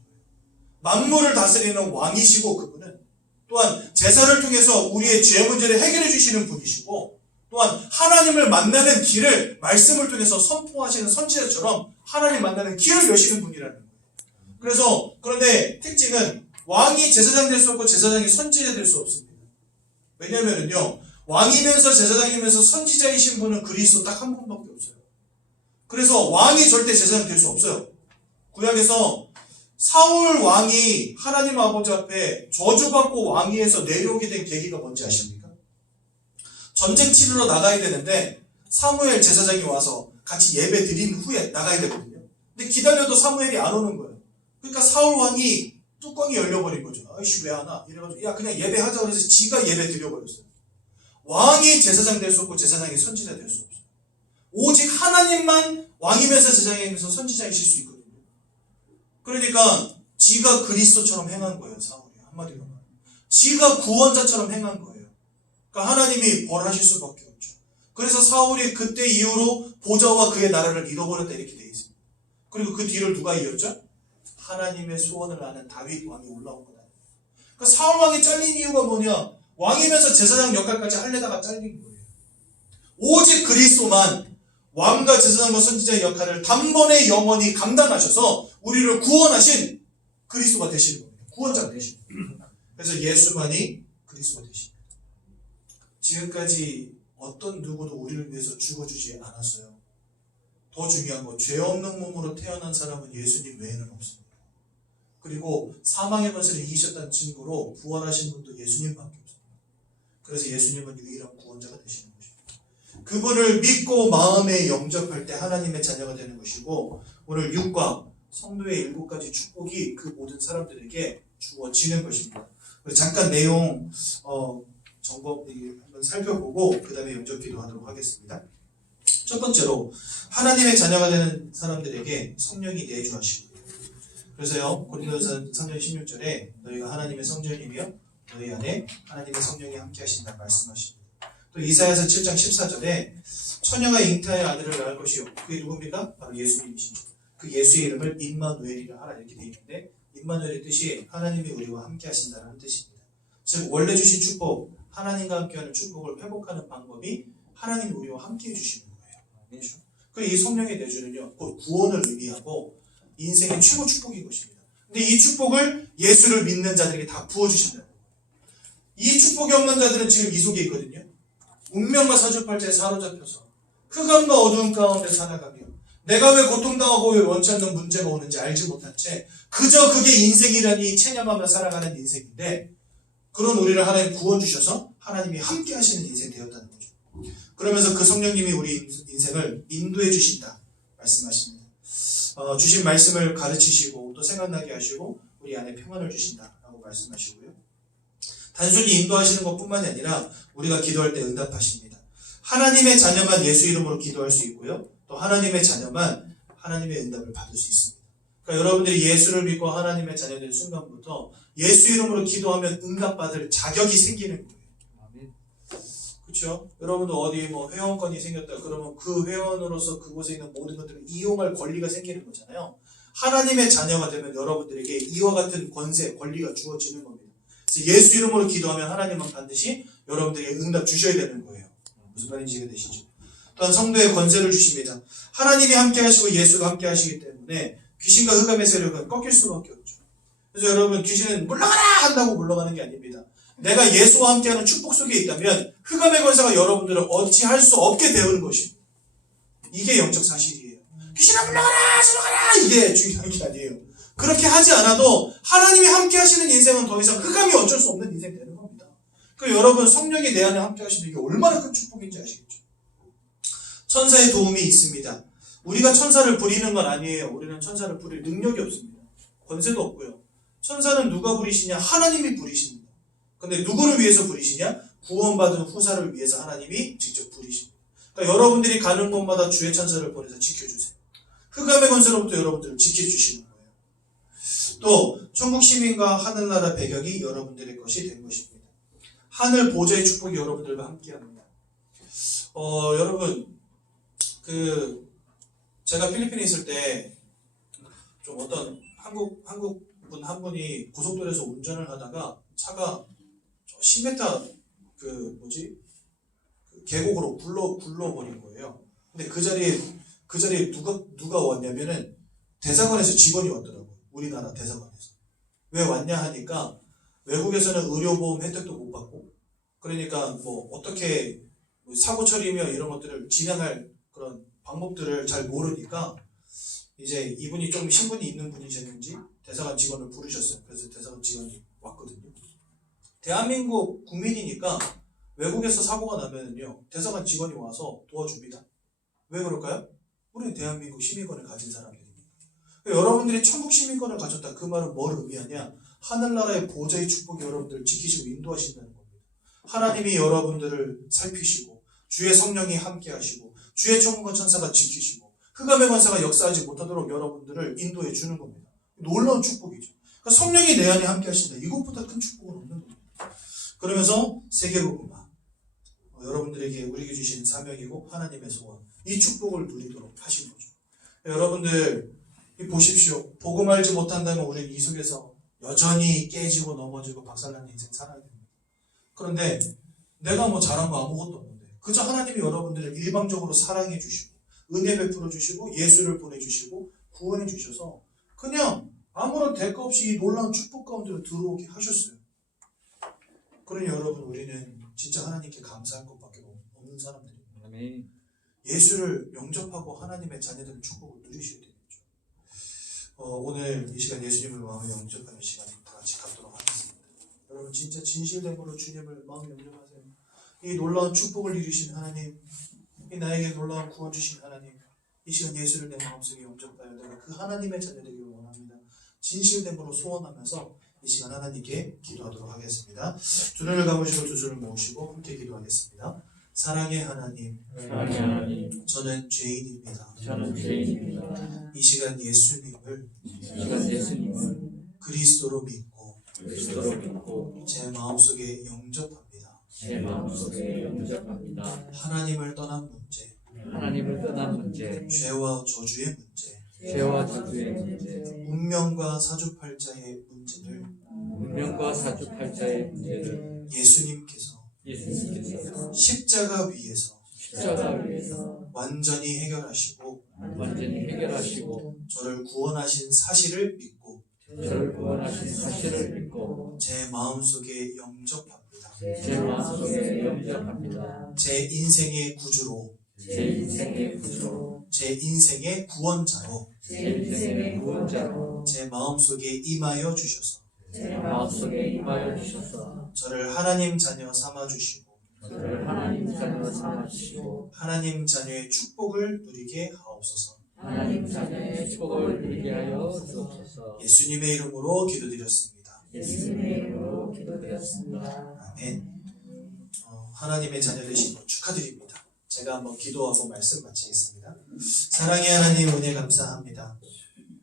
만물을 다스리는 왕이시고 그분은 또한 제사를 통해서 우리의 죄 문제를 해결해 주시는 분이시고 또한 하나님을 만나는 길을 말씀을 통해서 선포하시는 선지자처럼 하나님 만나는 길을 여시는 분이라는 거예요. 그래서 그런데 특징은 왕이 제사장 될 수 없고 제사장이 선지자 될 수 없습니다. 왜냐면은요 왕이면서 제사장이면서 선지자이신 분은 그리스도 딱 한 분밖에 없어요. 그래서 왕이 절대 제사장 될 수 없어요. 구약에서 사울 왕이 하나님 아버지 앞에 저주받고 왕위에서 내려오게 된 계기가 뭔지 아십니까? 전쟁 치르러 나가야 되는데 사무엘 제사장이 와서 같이 예배 드린 후에 나가야 되거든요. 근데 기다려도 사무엘이 안 오는 거예요. 그러니까 사울 왕이 뚜껑이 열려버린 거죠. 아이씨 왜 안 와? 이래가지고 야 그냥 예배하자 그래서 지가 예배 드려버렸어요. 왕이 제사장 될 수 없고 제사장이 선지자 될 수 없어요. 오직 하나님만 왕이면서 제사장이면서 선지자이실 수 있거든요. 그러니까 지가 그리스도처럼 행한 거예요. 사울이 한마디로 말하면 지가 구원자처럼 행한 거예요. 그러니까 하나님이 벌하실 수밖에 없죠. 그래서 사울이 그때 이후로 보좌와 그의 나라를 잃어버렸다 이렇게 되어 있습니다. 그리고 그 뒤를 누가 이었죠? 하나님의 소원을 아는 다윗 왕이 올라온 거다. 그러니까 사울 왕이 잘린 이유가 뭐냐? 왕이면서 제사장 역할까지 하려다가 잘린 거예요. 오직 그리스도만 왕과 제사장과 선지자의 역할을 단번에 영원히 감당하셔서 우리를 구원하신 그리스도가 되시는 겁니다. 구원자가 되시는 겁니다. 그래서 예수만이 그리스도가 되십니다. 지금까지 어떤 누구도 우리를 위해서 죽어주지 않았어요. 더 중요한 건 죄 없는 몸으로 태어난 사람은 예수님 외에는 없습니다. 그리고 사망의 권세를 이기셨다는 증거로 부활하신 분도 예수님밖에 없습니다. 그래서 예수님은 유일한 구원자가 되시는 것입니다. 그분을 믿고 마음에 영접할 때 하나님의 자녀가 되는 것이고 오늘 육과 성도의 7가지 축복이 그 모든 사람들에게 주어지는 것입니다. 잠깐 내용 점검 한번 살펴보고 그 다음에 영접 기도하도록 하겠습니다. 첫 번째로 하나님의 자녀가 되는 사람들에게 성령이 내주하시고 그래서요 고린도전서 3장 16절에 너희가 하나님의 성전이며 너희 안에 하나님의 성령이 함께 하신다 말씀하십니다. 또 이사야서 7장 14절에 처녀가 잉타의 아들을 낳을 것이요 그게 누굽니까? 바로 예수님이십니다. 그 예수의 이름을 임마누엘이라 하라 이렇게 되어 있는데 임마누엘의 뜻이 하나님이 우리와 함께 하신다는 뜻입니다. 즉 원래 주신 축복 하나님과 함께하는 축복을 회복하는 방법이 하나님이 우리와 함께 해주시는 거예요. 그리고 이 성령의 내주는요 곧 구원을 의미하고 인생의 최고 축복인 것입니다. 근데 이 축복을 예수를 믿는 자들에게 다 부어주신다. 이 축복이 없는 자들은 지금 이 속에 있거든요. 운명과 사주팔자에 사로잡혀서 흑암과 어두운 가운데 살아가며 내가 왜 고통당하고 왜 원치 않는 문제가 오는지 알지 못한 채 그저 그게 인생이라니 체념하며 살아가는 인생인데 그런 우리를 하나님 구원 주셔서 하나님이 함께 하시는 인생이 되었다는 거죠. 그러면서 그 성령님이 우리 인생을 인도해 주신다 말씀하십니다. 주신 말씀을 가르치시고 또 생각나게 하시고 우리 안에 평안을 주신다라고 말씀하시고요. 단순히 인도하시는 것뿐만이 아니라 우리가 기도할 때 응답하십니다. 하나님의 자녀만 예수 이름으로 기도할 수 있고요. 또 하나님의 자녀만 하나님의 응답을 받을 수 있습니다. 그러니까 여러분들이 예수를 믿고 하나님의 자녀된 순간부터 예수 이름으로 기도하면 응답받을 자격이 생기는 거예요. 그렇죠? 여러분도 어디 뭐 회원권이 생겼다 그러면 그 회원으로서 그곳에 있는 모든 것들을 이용할 권리가 생기는 거잖아요. 하나님의 자녀가 되면 여러분들에게 이와 같은 권세, 권리가 주어지는 겁니다. 그래서 예수 이름으로 기도하면 하나님은 반드시 여러분들에게 응답 주셔야 되는 거예요. 무슨 말인지 이해되시죠? 또한 성도의 권세를 주십니다. 하나님이 함께 하시고 예수가 함께 하시기 때문에 귀신과 흑암의 세력은 꺾일 수밖에 없죠. 그래서 여러분 귀신은 물러가라 한다고 물러가는 게 아닙니다. 내가 예수와 함께하는 축복 속에 있다면 흑암의 권세가 여러분들을 어찌할 수 없게 되는 것입니다. 이게 영적 사실이에요. 귀신아 물러가라 물러가라 이게 중요한 게 아니에요. 그렇게 하지 않아도 하나님이 함께 하시는 인생은 더 이상 흑암이 어쩔 수 없는 인생이 되는 겁니다. 그 여러분 성령이 내 안에 함께 하시는 게 얼마나 큰 축복인지 아시겠죠? 천사의 도움이 있습니다. 우리가 천사를 부리는 건 아니에요. 우리는 천사를 부릴 능력이 없습니다. 권세도 없고요. 천사는 누가 부리시냐? 하나님이 부리십니다. 근데 누구를 위해서 부리시냐? 구원받은 후사를 위해서 하나님이 직접 부리십니다. 그러니까 여러분들이 가는 곳마다 주의 천사를 보내서 지켜주세요. 흑암의 권세로부터 여러분들을 지켜주시는 거예요. 또 천국 시민과 하늘나라 배경이 여러분들의 것이 된 것입니다. 하늘 보좌의 축복이 여러분들과 함께합니다. 여러분 제가 필리핀에 있을 때 좀 어떤 한국 분 한 분이 고속도로에서 운전을 하다가 차가 10m 계곡으로 굴러버린 거예요. 근데 그 자리에 누가 왔냐면은 대사관에서 직원이 왔더라고요. 우리나라 대사관에서. 왜 왔냐 하니까 외국에서는 의료보험 혜택도 못 받고 그러니까 뭐 어떻게 사고 처리며 이런 것들을 진행할 그런 방법들을 잘 모르니까 이제 이분이 좀 신분이 있는 분이셨는지 대사관 직원을 부르셨어요. 그래서 대사관 직원이 왔거든요. 대한민국 국민이니까 외국에서 사고가 나면은요 대사관 직원이 와서 도와줍니다. 왜 그럴까요? 우리는 대한민국 시민권을 가진 사람들입니다. 여러분들이 천국 시민권을 가졌다. 그 말은 뭘 의미하냐? 하늘나라의 보좌의 축복이 여러분들을 지키시고 인도하신다는 겁니다. 하나님이 여러분들을 살피시고 주의 성령이 함께 하시고 주의 천국과 천사가 지키시고 흑암의 권세가 역사하지 못하도록 여러분들을 인도해 주는 겁니다. 놀라운 축복이죠. 그러니까 성령이 내 안에 함께 하신다. 이것보다 큰 축복은 없는 겁니다. 그러면서 세계복음화 여러분들에게 우리에게 주신 사명이고 하나님의 소원 이 축복을 누리도록 하신 거죠. 여러분들 보십시오. 복음 알지 못한다면 우리는 이 속에서 여전히 깨지고 넘어지고 박살나는 인생 살아야 됩니다. 그런데 내가 뭐 잘한 거 아무것도 없는데 그저 하나님이 여러분들을 일방적으로 사랑해 주시고 은혜 베풀어 주시고 예수를 보내주시고 구원해 주셔서 그냥 아무런 대가 없이 이 놀라운 축복 가운데로 들어오게 하셨어요. 그러니 여러분 우리는 진짜 하나님께 감사할 것밖에 없는 사람들입니다. 아멘. 예수를 영접하고 하나님의 자녀들의 축복을 누리셔야 되겠죠. 오늘 이 시간 예수님을 마음에 영접하는 시간 다 같이 갖도록 하겠습니다. 여러분 진짜 진실된 걸로 주님을 마음에 영접하세요. 이 놀라운 축복을 이루신 하나님, 이 나에게 놀라운 구원 주신 하나님, 이 시간 예수를 내 마음속에 영접하여 내가 그 하나님의 자녀 되기를 원합니다. 진실된 걸로 소원하면서 이 시간 하나님께 기도하도록 하겠습니다. 두 눈을 감으시고 두 손을 모으시고 함께 기도하겠습니다. 사랑의 하나님, 저는 죄인입니다. 이 시간 예수님을 그리스도로 믿고 제 마음속에 영접합니다. 하나님을 떠난 문제, 죄와 저주의 문제, 운명과 사주팔자의 문제를 예수님께서 십자가 위에서 완전히 해결하시고 저를 구원하신 사실을 믿고 제 마음속에 영접합니다. 제 인생의 구주로 제 인생의 구원자로 제 마음속에 임하여 주셔서 저를 하나님 자녀 삼아 주시고 하나님 자녀의 축복을 누리게 하옵소서. 예수님의 이름으로 기도드렸습니다. 아멘. 하나님의 자녀 되신 것 축하드립니다. 자, 제가 한번 기도하고 말씀 마치겠습니다. 사랑의 하나님 은혜 감사합니다.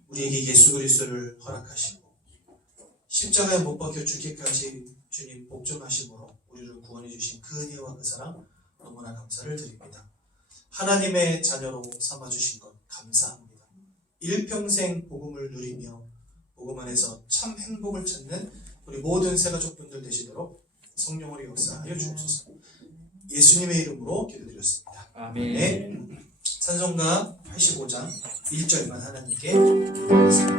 우리에게 예수 그리스도를 허락하시고 십자가에 못 박혀 죽기까지 주님 복종하심으로 우리를 구원해 주신 그 은혜와 그 사랑 너무나 감사를 드립니다. 하나님의 자녀로 삼아주신 것 감사합니다. 일평생 복음을 누리며 복음 안에서 참 행복을 찾는 우리 모든 새가족분들 되시도록 성령으로 역사하여 주옵소서. 예수님의 이름으로 기도드렸습니다. 아멘. 네. 찬송가 85장 1절만 하나님께 드리겠습니다.